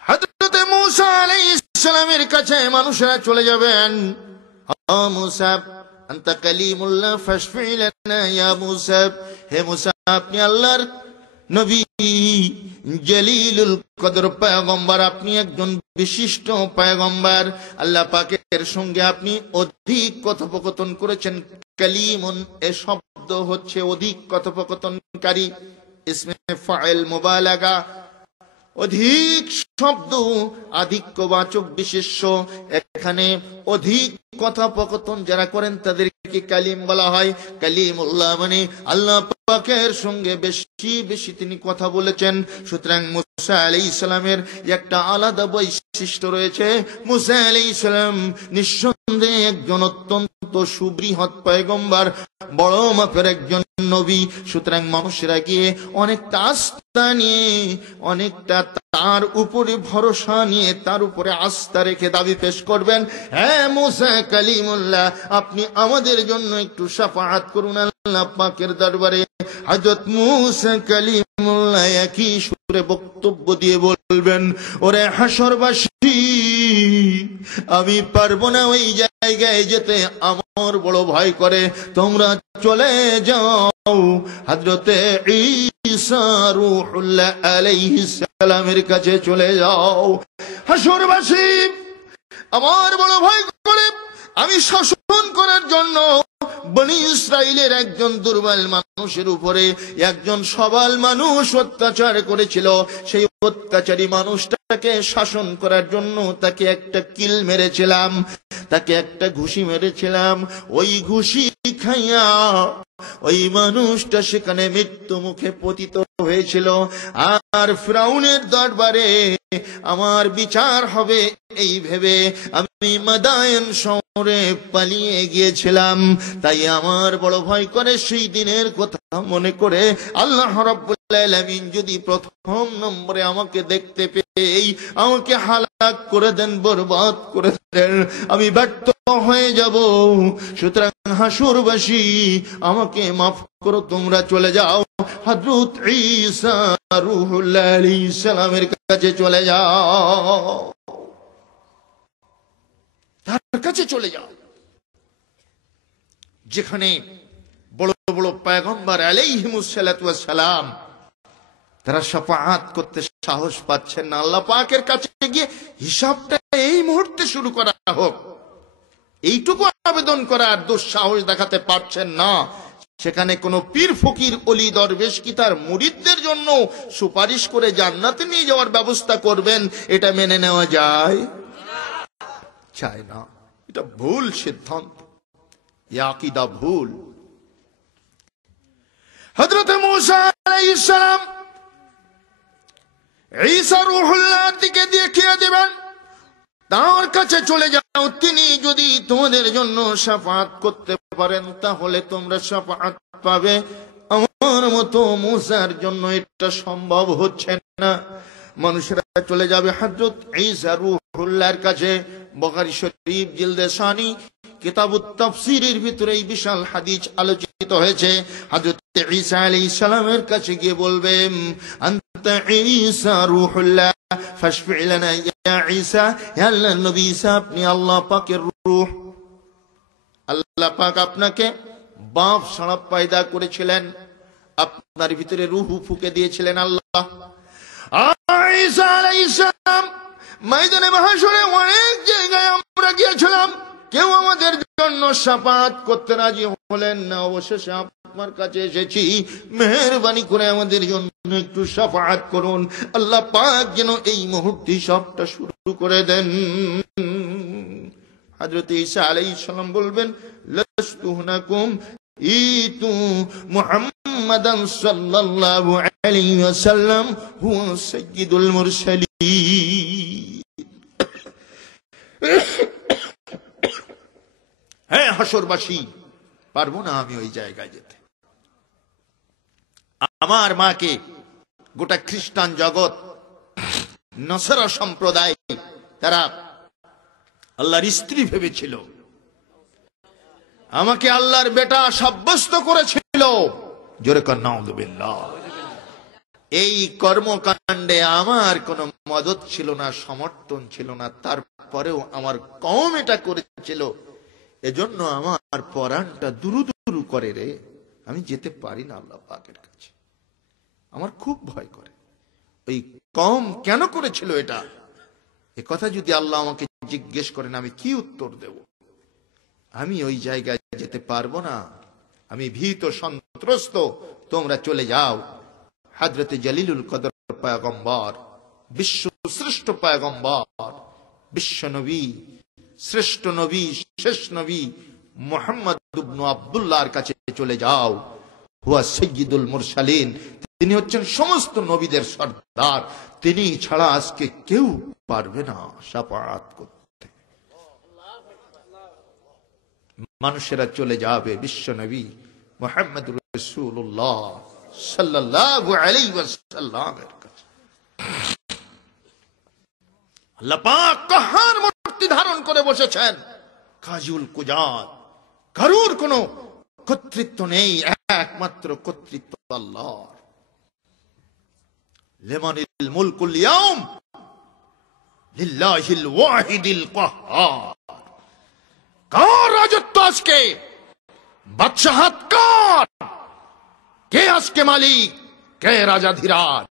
হযরত মূসা আলাইহিস সালামের কাছে মানুষরা চলে যাবেন। মূসা আনতা কালিমুল্লাহ ফাশফি লানা ইয়া মূসা, হে মূসা আপনি আল্লাহর নবী, জলিলুল কদর পয়গম্বর, আপনি একজন বিশিষ্ট পয়গম্বর। আল্লাহ পাকের সঙ্গে আপনি অধিক কথোপকথন করেছেন। কালিমুন এ শব্দ হচ্ছে অধিক কথোপকথনকারী, ইসমে ফাইল মুবালাগা, অধিক শব্দ আধিক্যবাচক বিশেষ্য। এখানে অধিক কথোপকথন যারা করেন তাদেরকে কালিম বলা হয়। কালিমুল্লাহ মানে আল্লাহ পাকের সঙ্গে বেশি বেশি তিনি কথা বলেছেন। সুতরাং মূসা আলাইহিস সালামের একটা আলাদা বৈশিষ্ট্য রয়েছে। মূসা আলাইহিস সালাম নিঃসন্দেহে একজন অত্যন্ত সুবৃহৎ পয়গম্বর, বড় মাপের একজন নবী। সুতরাং মানুষেরা গিয়ে অনেকটা আস্থা নিয়ে, অনেকটা তার উপরে ভরসা নিয়ে, তার উপরে আস্থা রেখে দাবি পেশ করবেন, হ্যাঁ মূসা কালিমুল্লাহ, আপনি আমাদের জন্য একটু শাফাআত করুন আল্লাহ পাকের দরবারে। হযরত মূসা কালিমুল্লাহ একই সুরে বক্তব্য দিয়ে বলবেন, ওরে হাসরবাসী, আমি পারবো না ওই জায়গায় যেতে, আমার বড় ভয় করে, তোমরা চলে যাও হযরতে ঈসা রূহুল্লাহ আলাইহিস সালামের কাছে চলে যাও। হাসরবাসী, আমার বড় ভয় করে, আমি শাসন করার জন্য বনি ইসরাইলের একজন দুর্বল মানুষের উপরে একজন সবল মানুষ অত্যাচার করেছিল। সেই অত্যাচারী মানুষটাকে শাসন করার জন্য তাকে একটা কিল মেরেছিলাম। তাকে একটা ঘুষি মেরেছিলাম, ওই ঘুষি খাইয়া ওই মানুষটা সেখানে মৃত্যু মুখে পতিত হয়েছিল। আর ফিরাউনের দরবারে আমার বিচার হবে এই ভেবে আমি মাদায়েন শহরে পালিয়ে গিয়েছিলাম। তাই আমার বড় ভয় করে সেই দিনের কথা মনে করে আল্লাহ রাব্বুল আলামিন যদি প্রথম নম্বরে আমাকে দেখতে পেয়ে আমাকে হালাক করে দেন, বরবাদ করে দেন, আমি ব্যর্থ হয়ে যাব। সুতরাং হাসুরবাসী আমাকে মাফ করো, তোমরা চলে যাও, হযরত ঈসা রূহুল্লাহ আলাইহিস সালামের কাছে চলে যাও, তার কাছে চলে যাও, যেখানে বড় বড় পয়গম্বর আলাইহিমুস সালাতু ওয়াস সালাম তারা শাফাআত করতে সাহস পাচ্ছেন না। আল্লাহ পাকের কাছে গিয়ে হিসাবটা এই মুহূর্তে শুরু করা হোক, এইটুকু আবেদন করার দুঃসাহস দেখাতে পারছেন না। সেখানে কোন পীর ফকির অলি দরবেশ কি তার মুরিদদের জন্য সুপারিশ করে জান্নাতে নিয়ে যাওয়ার ব্যবস্থা করবেন? এটা মেনে নেওয়া যায়? চায় না। এটা ভুল সিদ্ধান্ত, আকীদা ভুল। হযরত মূসা আলাইহিস সালাম ঈসা রূহুল্লাহর দিকে দেখিয়ে দিবেন, তার কাছে চলে যাও, তিনি যদি তোমাদের জন্য শাফাআত করতে পারেন তাহলে তোমরা শাফাআত পাবে। আমার মতো মূসার জন্য এটা সম্ভব হচ্ছে না। মানুষেরা চলে যাবে হযরত ঈসা রূহুল্লাহর কাছে। বুখারী শরীফ জিলদে সানি কিতাবুত তাফসীরের ভিতরে এই বিশাল হাদিস আলোচিত হয়েছে। হযরত ঈসা আলাইহিস সালামের কাছে গিয়ে বলবেন, আনতা ঈসা রূহুল্লাহ ফাশফি' লানা ইয়া ঈসা, হে আল্লাহর নবী ঈসা আপনি আল্লাহ পাকের রূহ, আল্লাহ পাক আপনাকে বাপ ছাড়া পয়দা করেছিলেন, আপনার ভিতরে রূহ ফুঁকে দিয়েছিলেন আল্লাহ। ঈসা আলাইহিস সালাম ময়দানে মাহশরে অনেক জায়গায় আমরা গিয়েছিলাম, কেউ আমাদের জন্য শাফাআত করতে রাজি হলেন না। অবশেষে আপনার কাছে এসেছি, মেহেরবানি করে আমাদের জন্য একটু শাফাআত করুন। আল্লাহ পাক যেন এই মুহূর্তে সবটা শুরু করে দেন। হযরত ঈসা আলাইহিস সালাম বলবেন, লাস্তু হুনাকুম ইতু মুহাম্মাদান সাল্লাল্লাহু আলাইহি ওয়াসাল্লাম হুয়া সাইয়্যিদুল মুরসালিন। হ্যাঁ হাসরবাসী, পারবো না আমি ওই জায়গায় যেতে। আমার মাকে গোটা খ্রিস্টান জগৎ, নসরা সম্প্রদায়, তারা আল্লাহর স্ত্রী ভেবেছিল, আমাকে আল্লাহর বেটা সাব্যস্ত করেছিল। জোরে কর নাউযুবিল্লাহ। এই কর্মকাণ্ডে আমার কোনো মদত ছিল না, সমর্থন ছিল না, তারপরেও আমার কওম এটা করেছিল। এজন্য আমার পরাণটা দুরু দুরু করে রে, আমি যেতে পারি না আল্লাহ পাকের কাছে, আমার খুব ভয় করে। ওই কওম কেন করেছিল এটা, এ কথা যদি আল্লাহ আমাকে জিজ্ঞেস করেন আমি কি উত্তর দেব? আমি ওই জায়গায় যেতে পারবো না, আমি ভীত সন্ত্রস্ত। তোমরা চলে যাও। হযরতে জলিলুল কদর পয়গম্বর, বিশ্ব শ্রেষ্ঠ পয়গম্বর, বিশ্ব নবী, শ্রেষ্ঠ নবী, শেষ নবী মুহাম্মদ ইবনে আব্দুল্লাহর কাছে চলে যাও। হুয়া সাইয়্যিদুল মুরসালিন, তিনি হচ্ছেন সমস্ত নবীদের সর্দার। তিনি ছাড়া আজকে কেউ পারবে না শাফাআত করতে। মানুষেরা চলে যাবে বিশ্ব নবী মুহাম্মদুর রাসূলুল্লাহ সাল্লাল্লাহু আলাইহি ওয়াসাল্লামের কাছে। আল্লাহ পাক কাহার মূর্তি ধারণ করে বসেছেন, কাজুল কুজাত, কারুর কোনো কর্তৃত্ব নেই, একমাত্র কর্তৃত্ব আল্লাহর। লিমানিল মুলকুল ইয়াউম লিল্লাহিল ওয়াহিদিল কাহ্হার। কার রাজত্ব আজকে, বাদশাহত কার, কে আজকে মালিক, কে রাজাধিরাজ?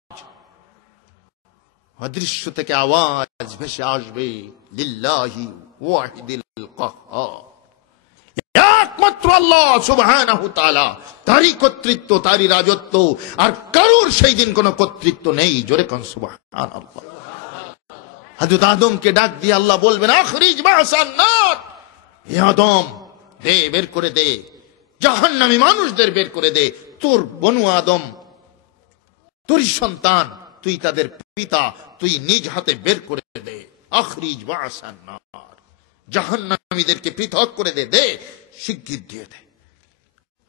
অদৃশ্য থেকে আওয়াজ ভেসে আসবে, লিল্লাহি ওয়াহিদিল কাহ্হার, একমাত্র আল্লাহ সুবহানাহু তাআলা, তারই কর্তৃত্ব, তারই রাজত্ব, আর কারোর সেই দিন কোনো কর্তৃত্ব নেই। জোরে কোন সুবহানাল্লাহ। হযরত আদমকে ডাক দিয়ে আল্লাহ বলবেন, আখরিজ বাসান নার, হে আদম, দে, বের করে দে, জাহান্নামী মানুষদের বের করে দে। তোর বনু আদম, তোরই সন্তান, তুই তাদের পিতা, তুই নিজ হাতে বের করে দে। আখরিজ বাসান নার, জাহান্নামীদেরকে পৃথক করে দে, দে, শিগগির দিয়ে দে।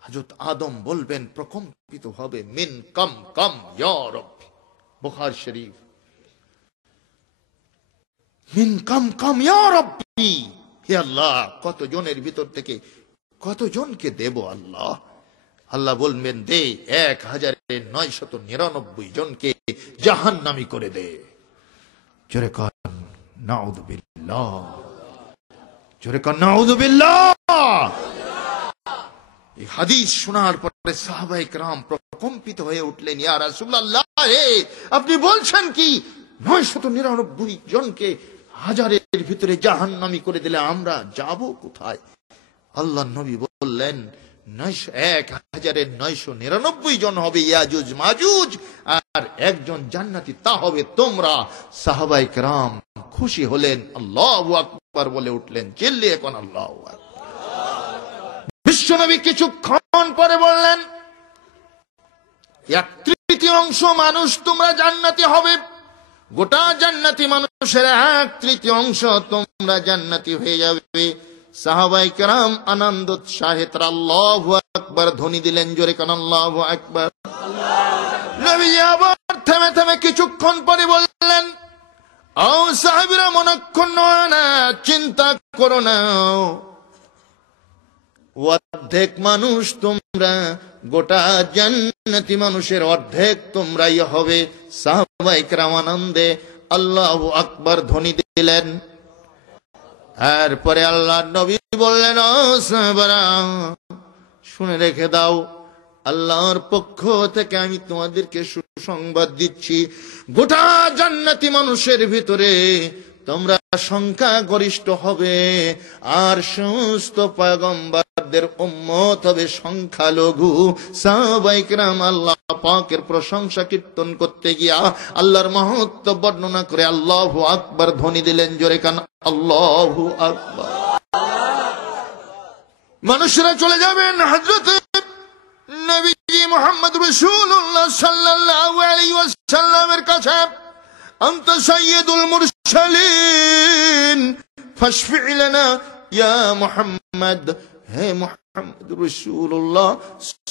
হযরত আদম বলবেন প্রকম্পিত হবে, মিন কম কম ইয়া রাব্বি, বুখারী শরীফ, মিন কম কম ইয়া রাব্বি, হে আল্লাহ, কত জনের ভিতর থেকে কতজনকে দেব আল্লাহ? আল্লাহ বলবেন, দে, 1999 জনকে জাহান্নামী করে দে। জোরে কর নাউযু বিল্লাহ, জোরে কর নাউযু বিল্লাহ। এই হাদিস শোনার পরে সাহাবায়ে কেরাম প্রকম্পিত হয়ে উঠলেন, ইয়া রাসূলুল্লাহ, আপনি বলছেন কি 999 জনকে হাজারের ভিতরে জাহান্নামী করে দিলে আমরা যাব কোথায়? আল্লাহর নবী বললেন, 1999 জন হবে ইয়াজুজ মাজুজ, আর একজন জান্নাতি, তা হবে তোমরা। সাহাবায়ে কেরাম খুশি হলেন, আল্লাহু আকবার বলে উঠলেন, চিল্লিয়ে এখন আল্লাহু আকবার। বিশ্বনবী কিছুক্ষণ পরে বললেন, 1/3 মানুষ তোমরা জান্নাতি হবে, গোটা জান্নাতি মানুষের 1/3 তোমরা জান্নাতি হয়ে যাবে। সাহাবায়ে কেরাম আনন্দ উৎসাহে তারা আল্লাহু আকবার ধ্বনি দিলেন, জোরে কান আল্লাহু আকবার। নবী আবার থেমে থেমে কিছুক্ষণ পরে বললেন, ও সাহাবীরা, মনক্ষণ না, চিন্তা করো না, অর্ধেক মানুষ তোমরা, গোটা জান্নাতি মানুষের অর্ধেক তোমরাই হবে। সাহাবায়ে কেরাম আনন্দে আল্লাহু আকবার ধ্বনি দিলেন। এরপরে আল্লাহর নবী বললেন, ও সাহাবারা, শুনে রেখে দাও, আল্লাহর পক্ষ থেকে আমি তোমাদেরকে সুসংবাদ দিচ্ছি, গোটা জান্নাতি মানুষের ভিতরে তোমরা সংখ্যা গরিষ্ঠ হবে, আর সমস্ত পয়গম্বরদের উম্মত হবে সংখ্যালঘু। সাহাবায়ে কেরাম আল্লাহ পাকের প্রশংসা কীর্তন করতে গিয়া আল্লাহর মহত্ব বর্ণনা করে আল্লাহু আকবার ধ্বনি দিলেন, জোরে কান আল্লাহু আকবার। মানুষরা চলে যাবেন হযরত নবীজি মুহাম্মদ রাসূলুল্লাহ সাল্লাল্লাহু আলাইহি ওয়াসাল্লামের কাছে, أنت سيد المرسلين فاشفع لنا يا محمد, হে মুহাম্মদ রাসূলুল্লাহ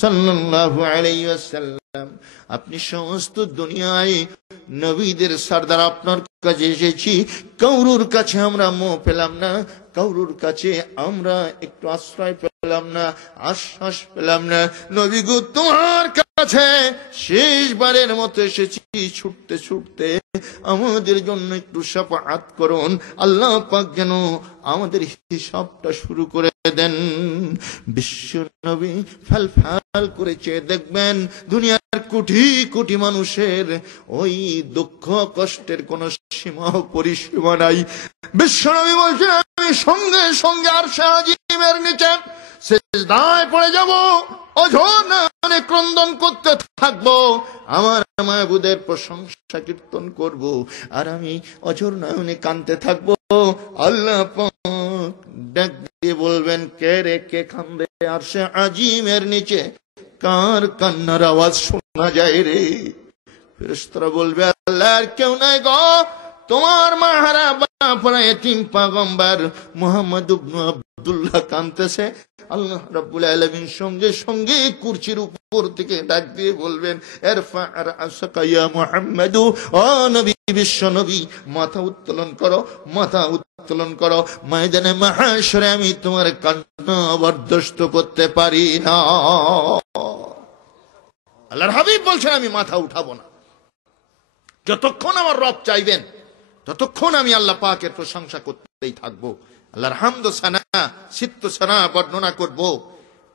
সাল্লাল্লাহু আলাইহি ওয়াসাল্লাম, আপনি সমস্ত দুনিয়ায় নবীদের সরদার, আপনার কাছে এসেছি। কাউরুর কাছে আমরা মোহ পেলাম না, কাউরুর কাছে আমরা একটু আশ্রয় পেলাম না, আশ্বাস পেলাম না। নবী গো, তোমার কাছে শেষবারের মতো এসেছি, ছুটতে ছুটতে আমাদের জন্য একটু শাফাআত করুন। আল্লাহ পাক যেন আমাদের হিসাবটা শুরু করে দেন। বিশ্ব নবী ফাল ফাল করে চেয়ে দেখবেন, দুনিয়ার কোটি কোটি মানুষের ওই দুঃখ কষ্টের কোন সীমা পরিসীমা নাই। বিশ্ব নবী বলছেন, আমি সঙ্গে সঙ্গে আরশে আজিমের নিচে সিজদায় পড়ে যাব, অঝরে ক্রন্দন করতে থাকবো, আমার মাহবুদের প্রশংসা কীর্তন করব, আর আমি অঝর নয়নে কাঁদতে থাকবো। আল্লাহ পাক ডাক দিয়ে বলবেন, কে রে, কে কান্দে? আরশে আজিমের নিচে কার কান্নার আওয়াজ শোনা যায় রে? ফেরেশতারা বলবে, আল্লাহর কেউ নাই গো, তোমার মাহারা বাপরা এতিম পয়গম্বর মুহাম্মদ ইবনে আব্দুল্লাহ কাঁদতেছে। আল্লাহ রাব্বুল আলামিন সঙ্গে সঙ্গে কুরসির উপর থেকে ডাক দিয়ে বলবেন, ইরফা রাসাকা ইয়া মুহাম্মাদু, ও নবী, বিশ্ব নবী, মাথা উত্তোলন করো, মাথা উত্তোলন করো। ময়দানে মাহশরে আমি তোমার কান্না বরদাস্ত করতে পারি না। আল্লাহর হাবিব বলছেন, আমি মাথা উঠাবো না, যতক্ষণ আমার রব চাইবেন ততক্ষণ আমি আল্লাহ পাকের প্রশংসা করতেই থাকবো, আল্লাহর হামদ সানা, সিত্ত সানা বর্ণনা করব।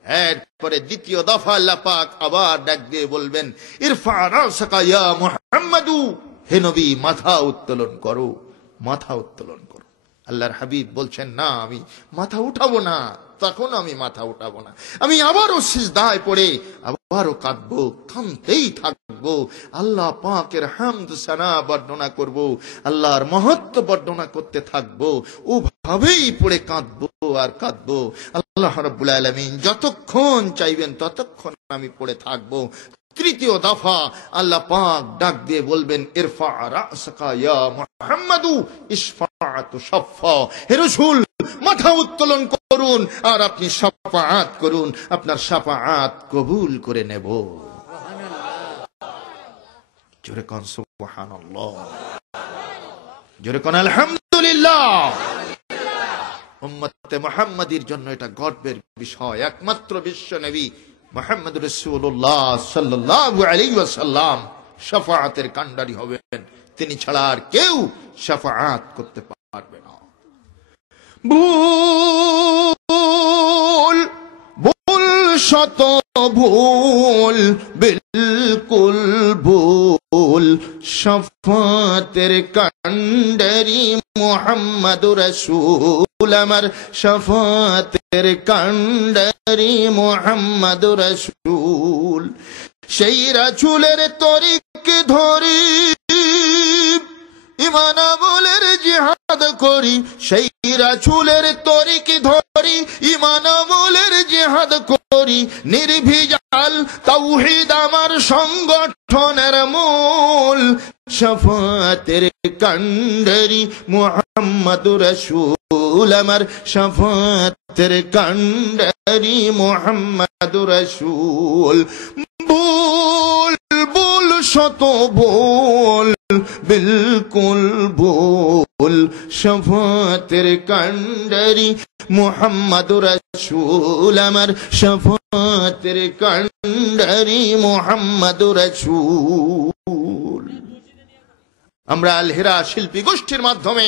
এরপরে দ্বিতীয় দফা আল্লাহ পাক আবার ডাক দিয়ে বলবেন, ইরফা রাসাকা ইয়া মুহাম্মাদু, হে নবী, মাথা উত্তোলন করো, মাথা উত্তোলন করো। আল্লাহর হাবিব বলছেন, না, আমি মাথা উঠাবো না, তখন আমি মাথা উঠাবো না, আমি আবারও সিজদায় পড়ে আবারও কাঁদবো, কাঁদতেই থাকবো, আল্লাহ পাকের হামদ সানা বর্ণনা করব, আল্লাহর মহত্ব বর্ণনা করতে থাকবো, ওভাবেই পড়ে কাঁদবো আর কাঁদবো। আল্লাহ রাব্বুল আলামিন যতক্ষণ চাইবেন ততক্ষণ আমি পড়ে থাকবো। তৃতীয় দফা আল্লাহ পাক ডাক দিয়ে বলবেন, ইরফা রাসাকা ইয়া মুহাম্মাদু ইশফাআতু শাফা, হে রাসূল মাথা উত্তোলন করুন আর আপনি শাফাআত করুন, আপনার শাফাআত কবুল করে নেব। জোরে কোন সুবহানাল্লাহ, জোরে কোন আলহামদুলিল্লাহ। উম্মতে মুহাম্মাদির জন্য এটা গর্বের বিষয়। একমাত্র বিশ্ব নবী মুহাম্মদ রাসূলুল্লাহ সাল্লাল্লাহু আলাইহি ওয়াসাল্লাম শাফাআতের কান্ডারি হবেন, তিনি ছাড়া আর কেউ শাফাআত করতে পারবে না। ভুল ভুল শত ভুল বিলকুল ভুল, শাফাআতের কান্ডারি মুহাম্মদুর রাসূল আমার, শাফাআতের কান্ডারি মুহাম্মদুর রাসূল। সেই রাসূলের তরিক ধরি ঈমান আমলের জিহাদ করি, সেই রাসূলের তরিক ধরি ঈমান আমলের জিহাদ করি, নির্ভীজাল তাওহীদ আমার সংগঠনের মূল। শাফাআতের কান্ডারি মুহাম্মদুর রাসূল আমার, শাফাআতের কান্ডারি মুহাম্মদুর রাসূল। ভুল ভুল শত ভুল বিলকুল ভুল, শাফাআতের কান্ডারি মুহাম্মদুর রাসূল আমার, শাফাআতের কান্ডারি মুহাম্মদুর রাসূল। আমরা আল হিরা শিল্পী গোষ্ঠীর মাধ্যমে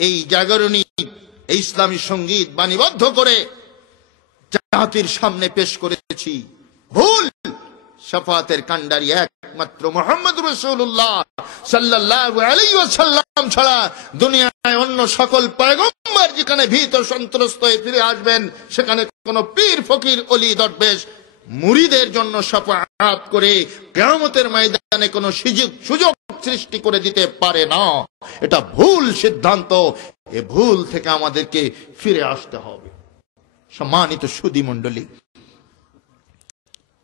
এই জাগরণী, এই ইসলামী সঙ্গীত বাণীবদ্ধ করে জাতির সামনে পেশ করেছি। ভুল শাফাআতের কান্ডারি একমাত্র মুহাম্মদুর রাসূলুল্লাহ সাল্লাল্লাহু আলাইহি ওয়াসাল্লাম ছাড়া দুনিয়ায় অন্য সকল পয়গম্বর যেখানে ভীত সন্ত্রস্ত হয়ে ফিরে আসবেন, সেখানে কোন পীর ফকির ওলি দরবেশ মুরিদের জন্য শাফাআত করে কিয়ামতের ময়দানে কোনো সুযোগ সৃষ্টি করে দিতে পারে না। এটা ভুল সিদ্ধান্ত। এ ভুল থেকে আমাদেরকে ফিরে আসতে হবে। সম্মানিত সুধী মণ্ডলী,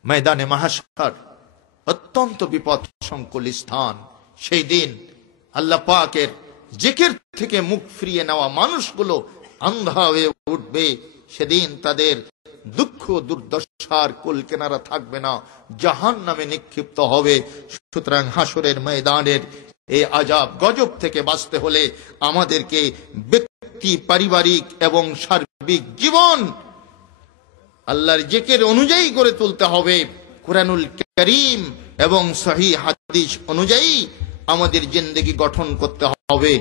ময়দানে মাহশর অত্যন্ত বিপদ সংকুল স্থান। সেই দিন আল্লাহ পাকের জিকির থেকে মুখ ফিরিয়ে নেওয়া মানুষগুলো আন্ধা হয়ে উঠবে। সেদিন তাদের দুঃখ দুর্দশার কুল কিনারা থাকবে না, জাহান্নামে নিক্ষিপ্ত হবে। সুতরাং হাসরের ময়দানের এই আযাব গজব থেকে বাঁচতে হলে আমাদেরকে ব্যক্তি, পারিবারিক এবং সার্বিক জীবন আল্লাহর জিকির অনুযায়ী গড়ে তুলতে হবে। কুরআনুল কারীম এবং সহিহ হাদিস অনুযায়ী আমাদের জিন্দেগি গঠন করতে হবে।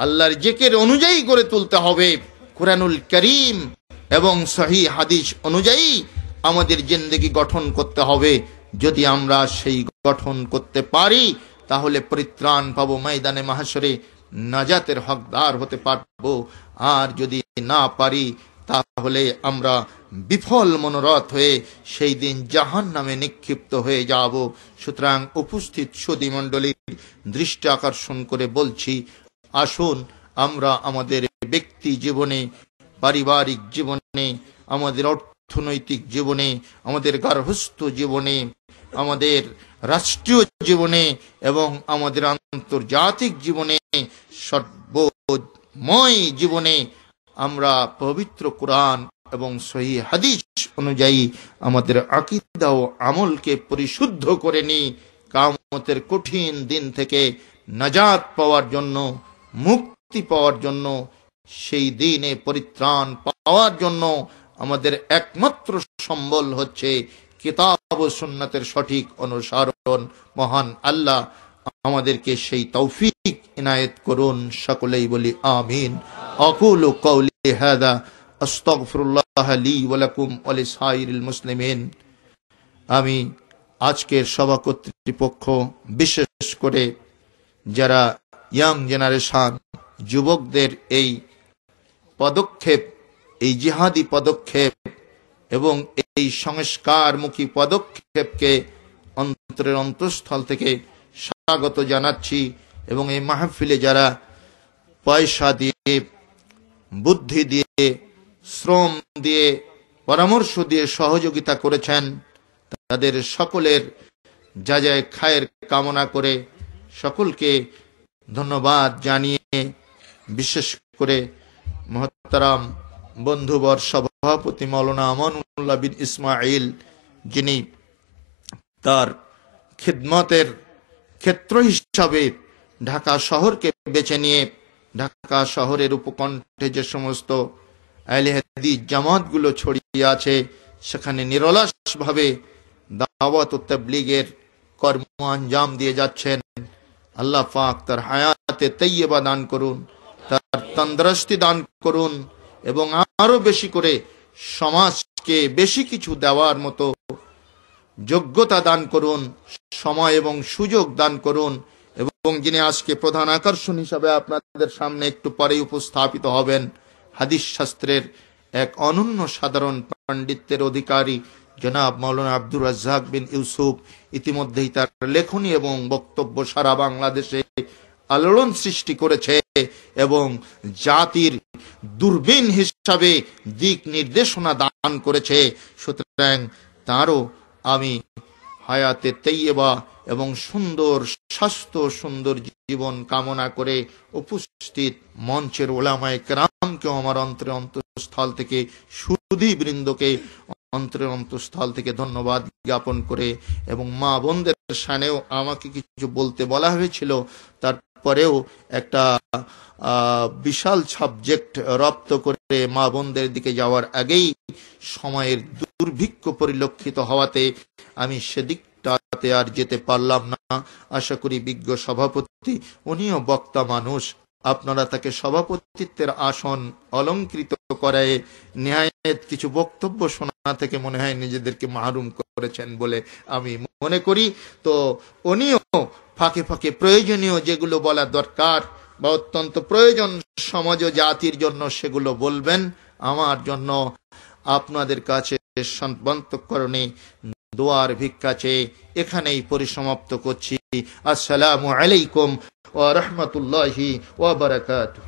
আল্লাহর জিকির অনুযায়ী গড়ে তুলতে হবে। কুরআনুল কারীম এবং সহিহ হাদিস অনুযায়ী আমাদের জিন্দেগি গঠন করতে হবে। যদি আমরা সেই গঠন করতে পারি তাহলে পরিত্রাণ পাবো, ময়দানে মাহশরে নাজাতের হকদার হতে পারবো। আর যদি না পারি তাহলে আমরা বিফল মনোরথ হয়ে সেই দিন জাহান্নামে নিক্ষিপ্ত হয়ে যাব। সুতরাং উপস্থিত সুধী মণ্ডলীর দৃষ্টি আকর্ষণ করে বলছি, আসুন আমরা আমাদের ব্যক্তি জীবনে, পারিবারিক জীবনে, আমাদের অর্থনৈতিক জীবনে, আমাদের গার্হস্থ্য জীবনে, আমাদের রাষ্ট্রীয় জীবনে এবং আমাদের আন্তর্জাতিক জীবনে, সর্বময় জীবনে আমরা পবিত্র কোরআন এবং সহিহ হাদিস অনুযায়ী আমাদের আকীদা ও আমলকে পরিশুদ্ধ করে নিই। কিয়ামতের কঠিন দিন থেকে নাজাত পাওয়ার জন্য, মুক্তি পাওয়ার জন্য, সেই দিনে পরিত্রাণ পাওয়ার জন্য আমাদের একমাত্র সম্বল হচ্ছে কিতাব ও সুন্নাতের সঠিক অনুসরণ। মহান আল্লাহ আমাদেরকে সেই তৌফিক ইনায়েত করুন। সকলেই বলি আমিন। আকুলু কওলি হাযা আস্তাগফিরুল্লাহ লি ওয়া লাকুম ওয়া লিসাইরিল মুসলিমিন। আমি আজকের সভা কর্তৃপক্ষ, বিশেষ করে যারা ইয়াং জেনারেশন যুবকদের এই পদক্ষেপ, এই জিহাদি পদক্ষেপ এবং এই সংস্কারমুখী পদক্ষেপকে অন্তরের অন্তঃস্থল থেকে স্বাগত জানাচ্ছি। এবং এই মাহফিলে যারা পয়সা দিয়ে, বুদ্ধি দিয়ে, শ্রম দিয়ে, পরামর্শ দিয়ে সহযোগিতা করেছেন, তাদের সকলের জাযায়ে খায়ের কামনা করে সকলকে ধন্যবাদ জানিয়ে, বিশেষ করে মহতারাম বন্ধুবর সভাপতি মাওলানা আমানুল্লাহ বিন ইসমাইল, যিনি তার খিদমতের ক্ষেত্র হিসাবে ঢাকা শহরকে বেছে নিয়ে ঢাকা শহরের উপকণ্ঠে যে সমস্ত আহলে হাদিস জামাতগুলো ছড়িয়ে আছে সেখানে নিরলসভাবে দাওয়াত ও তাবলীগের কর্ম আঞ্জাম দিয়ে যাচ্ছেন। আল্লাহ পাক তার হায়াতে তাইয়্যিবা দান করুন, তার তন্দরুস্তি দান করুন এবং আরো বেশি করে সমাজকে বেশি কিছু দেওয়ার মতো যোগ্যতা দান করুন, সময় এবং সুযোগ দান করুন। এবং যিনি আজকে প্রধান আকর্ষণ হিসাবে আপনাদের সামনে একটু পরেই উপস্থাপিত হবেন, হাদিস শাস্ত্রের এক অনন্য সাধারণ পাণ্ডিত্যের অধিকারী জনাব মাওলানা আব্দুর রাজ্জাক বিন ইউসুফ, ইতিমধ্যেই তার লেখনী এবং বক্তব্য সারা বাংলাদেশে আলোড়ন সৃষ্টি করেছে এবং জাতির দূরবীন হিসাবে দিক নির্দেশনা দান করেছে। সুতরাং তারও আমি হায়াতে তাইয়্যিবা এবং সুন্দর স্বাস্থ্য, সুন্দর জীবন কামনা করে উপস্থিত মঞ্চের উলামায়ে কেরামকেও আমার অন্তরের অন্তঃস্থল থেকে, সুধী বৃন্দকে অন্তরের অন্তঃস্থল থেকে ধন্যবাদ জ্ঞাপন করে, এবং মা বোনদের শানেও আমাকে কিছু বলতে বলা হয়েছিল, তারপরেও একটা বিশাল সাবজেক্ট রপ্ত করে মা বোনদের দিকে যাওয়ার আগেই সময়ের দুর্ভিক্ষ পরিলক্ষিত হওয়াতে আমি সেদিকটাতে আর যেতে পারলাম না। আশা করি বিজ্ঞ সভাপতি, উনিও বক্তা মানুষ, আপনারা তাকে সভাপতিত্বের আসন অলঙ্কৃত করায় নিহায়েত কিছু বক্তব্য শোনা থেকে মনে হয় নিজেদেরকে মাহরুম করেছেন বলে আমি মনে করি। তো উনিও ফাঁকে ফাঁকে প্রয়োজনীয় যেগুলো বলা দরকার বা অত্যন্ত প্রয়োজন সমাজ ও জাতির জন্য সেগুলো বলবেন। আমার জন্য আপনাদের কাছে সন্তর্পণে দোয়ার ভিক্ষা চেয়ে এখানেই পরিসমাপ্ত করছি। আসসালামু আলাইকুম ওয়া রাহমাতুল্লাহি ওয়া বারাকাতুহু।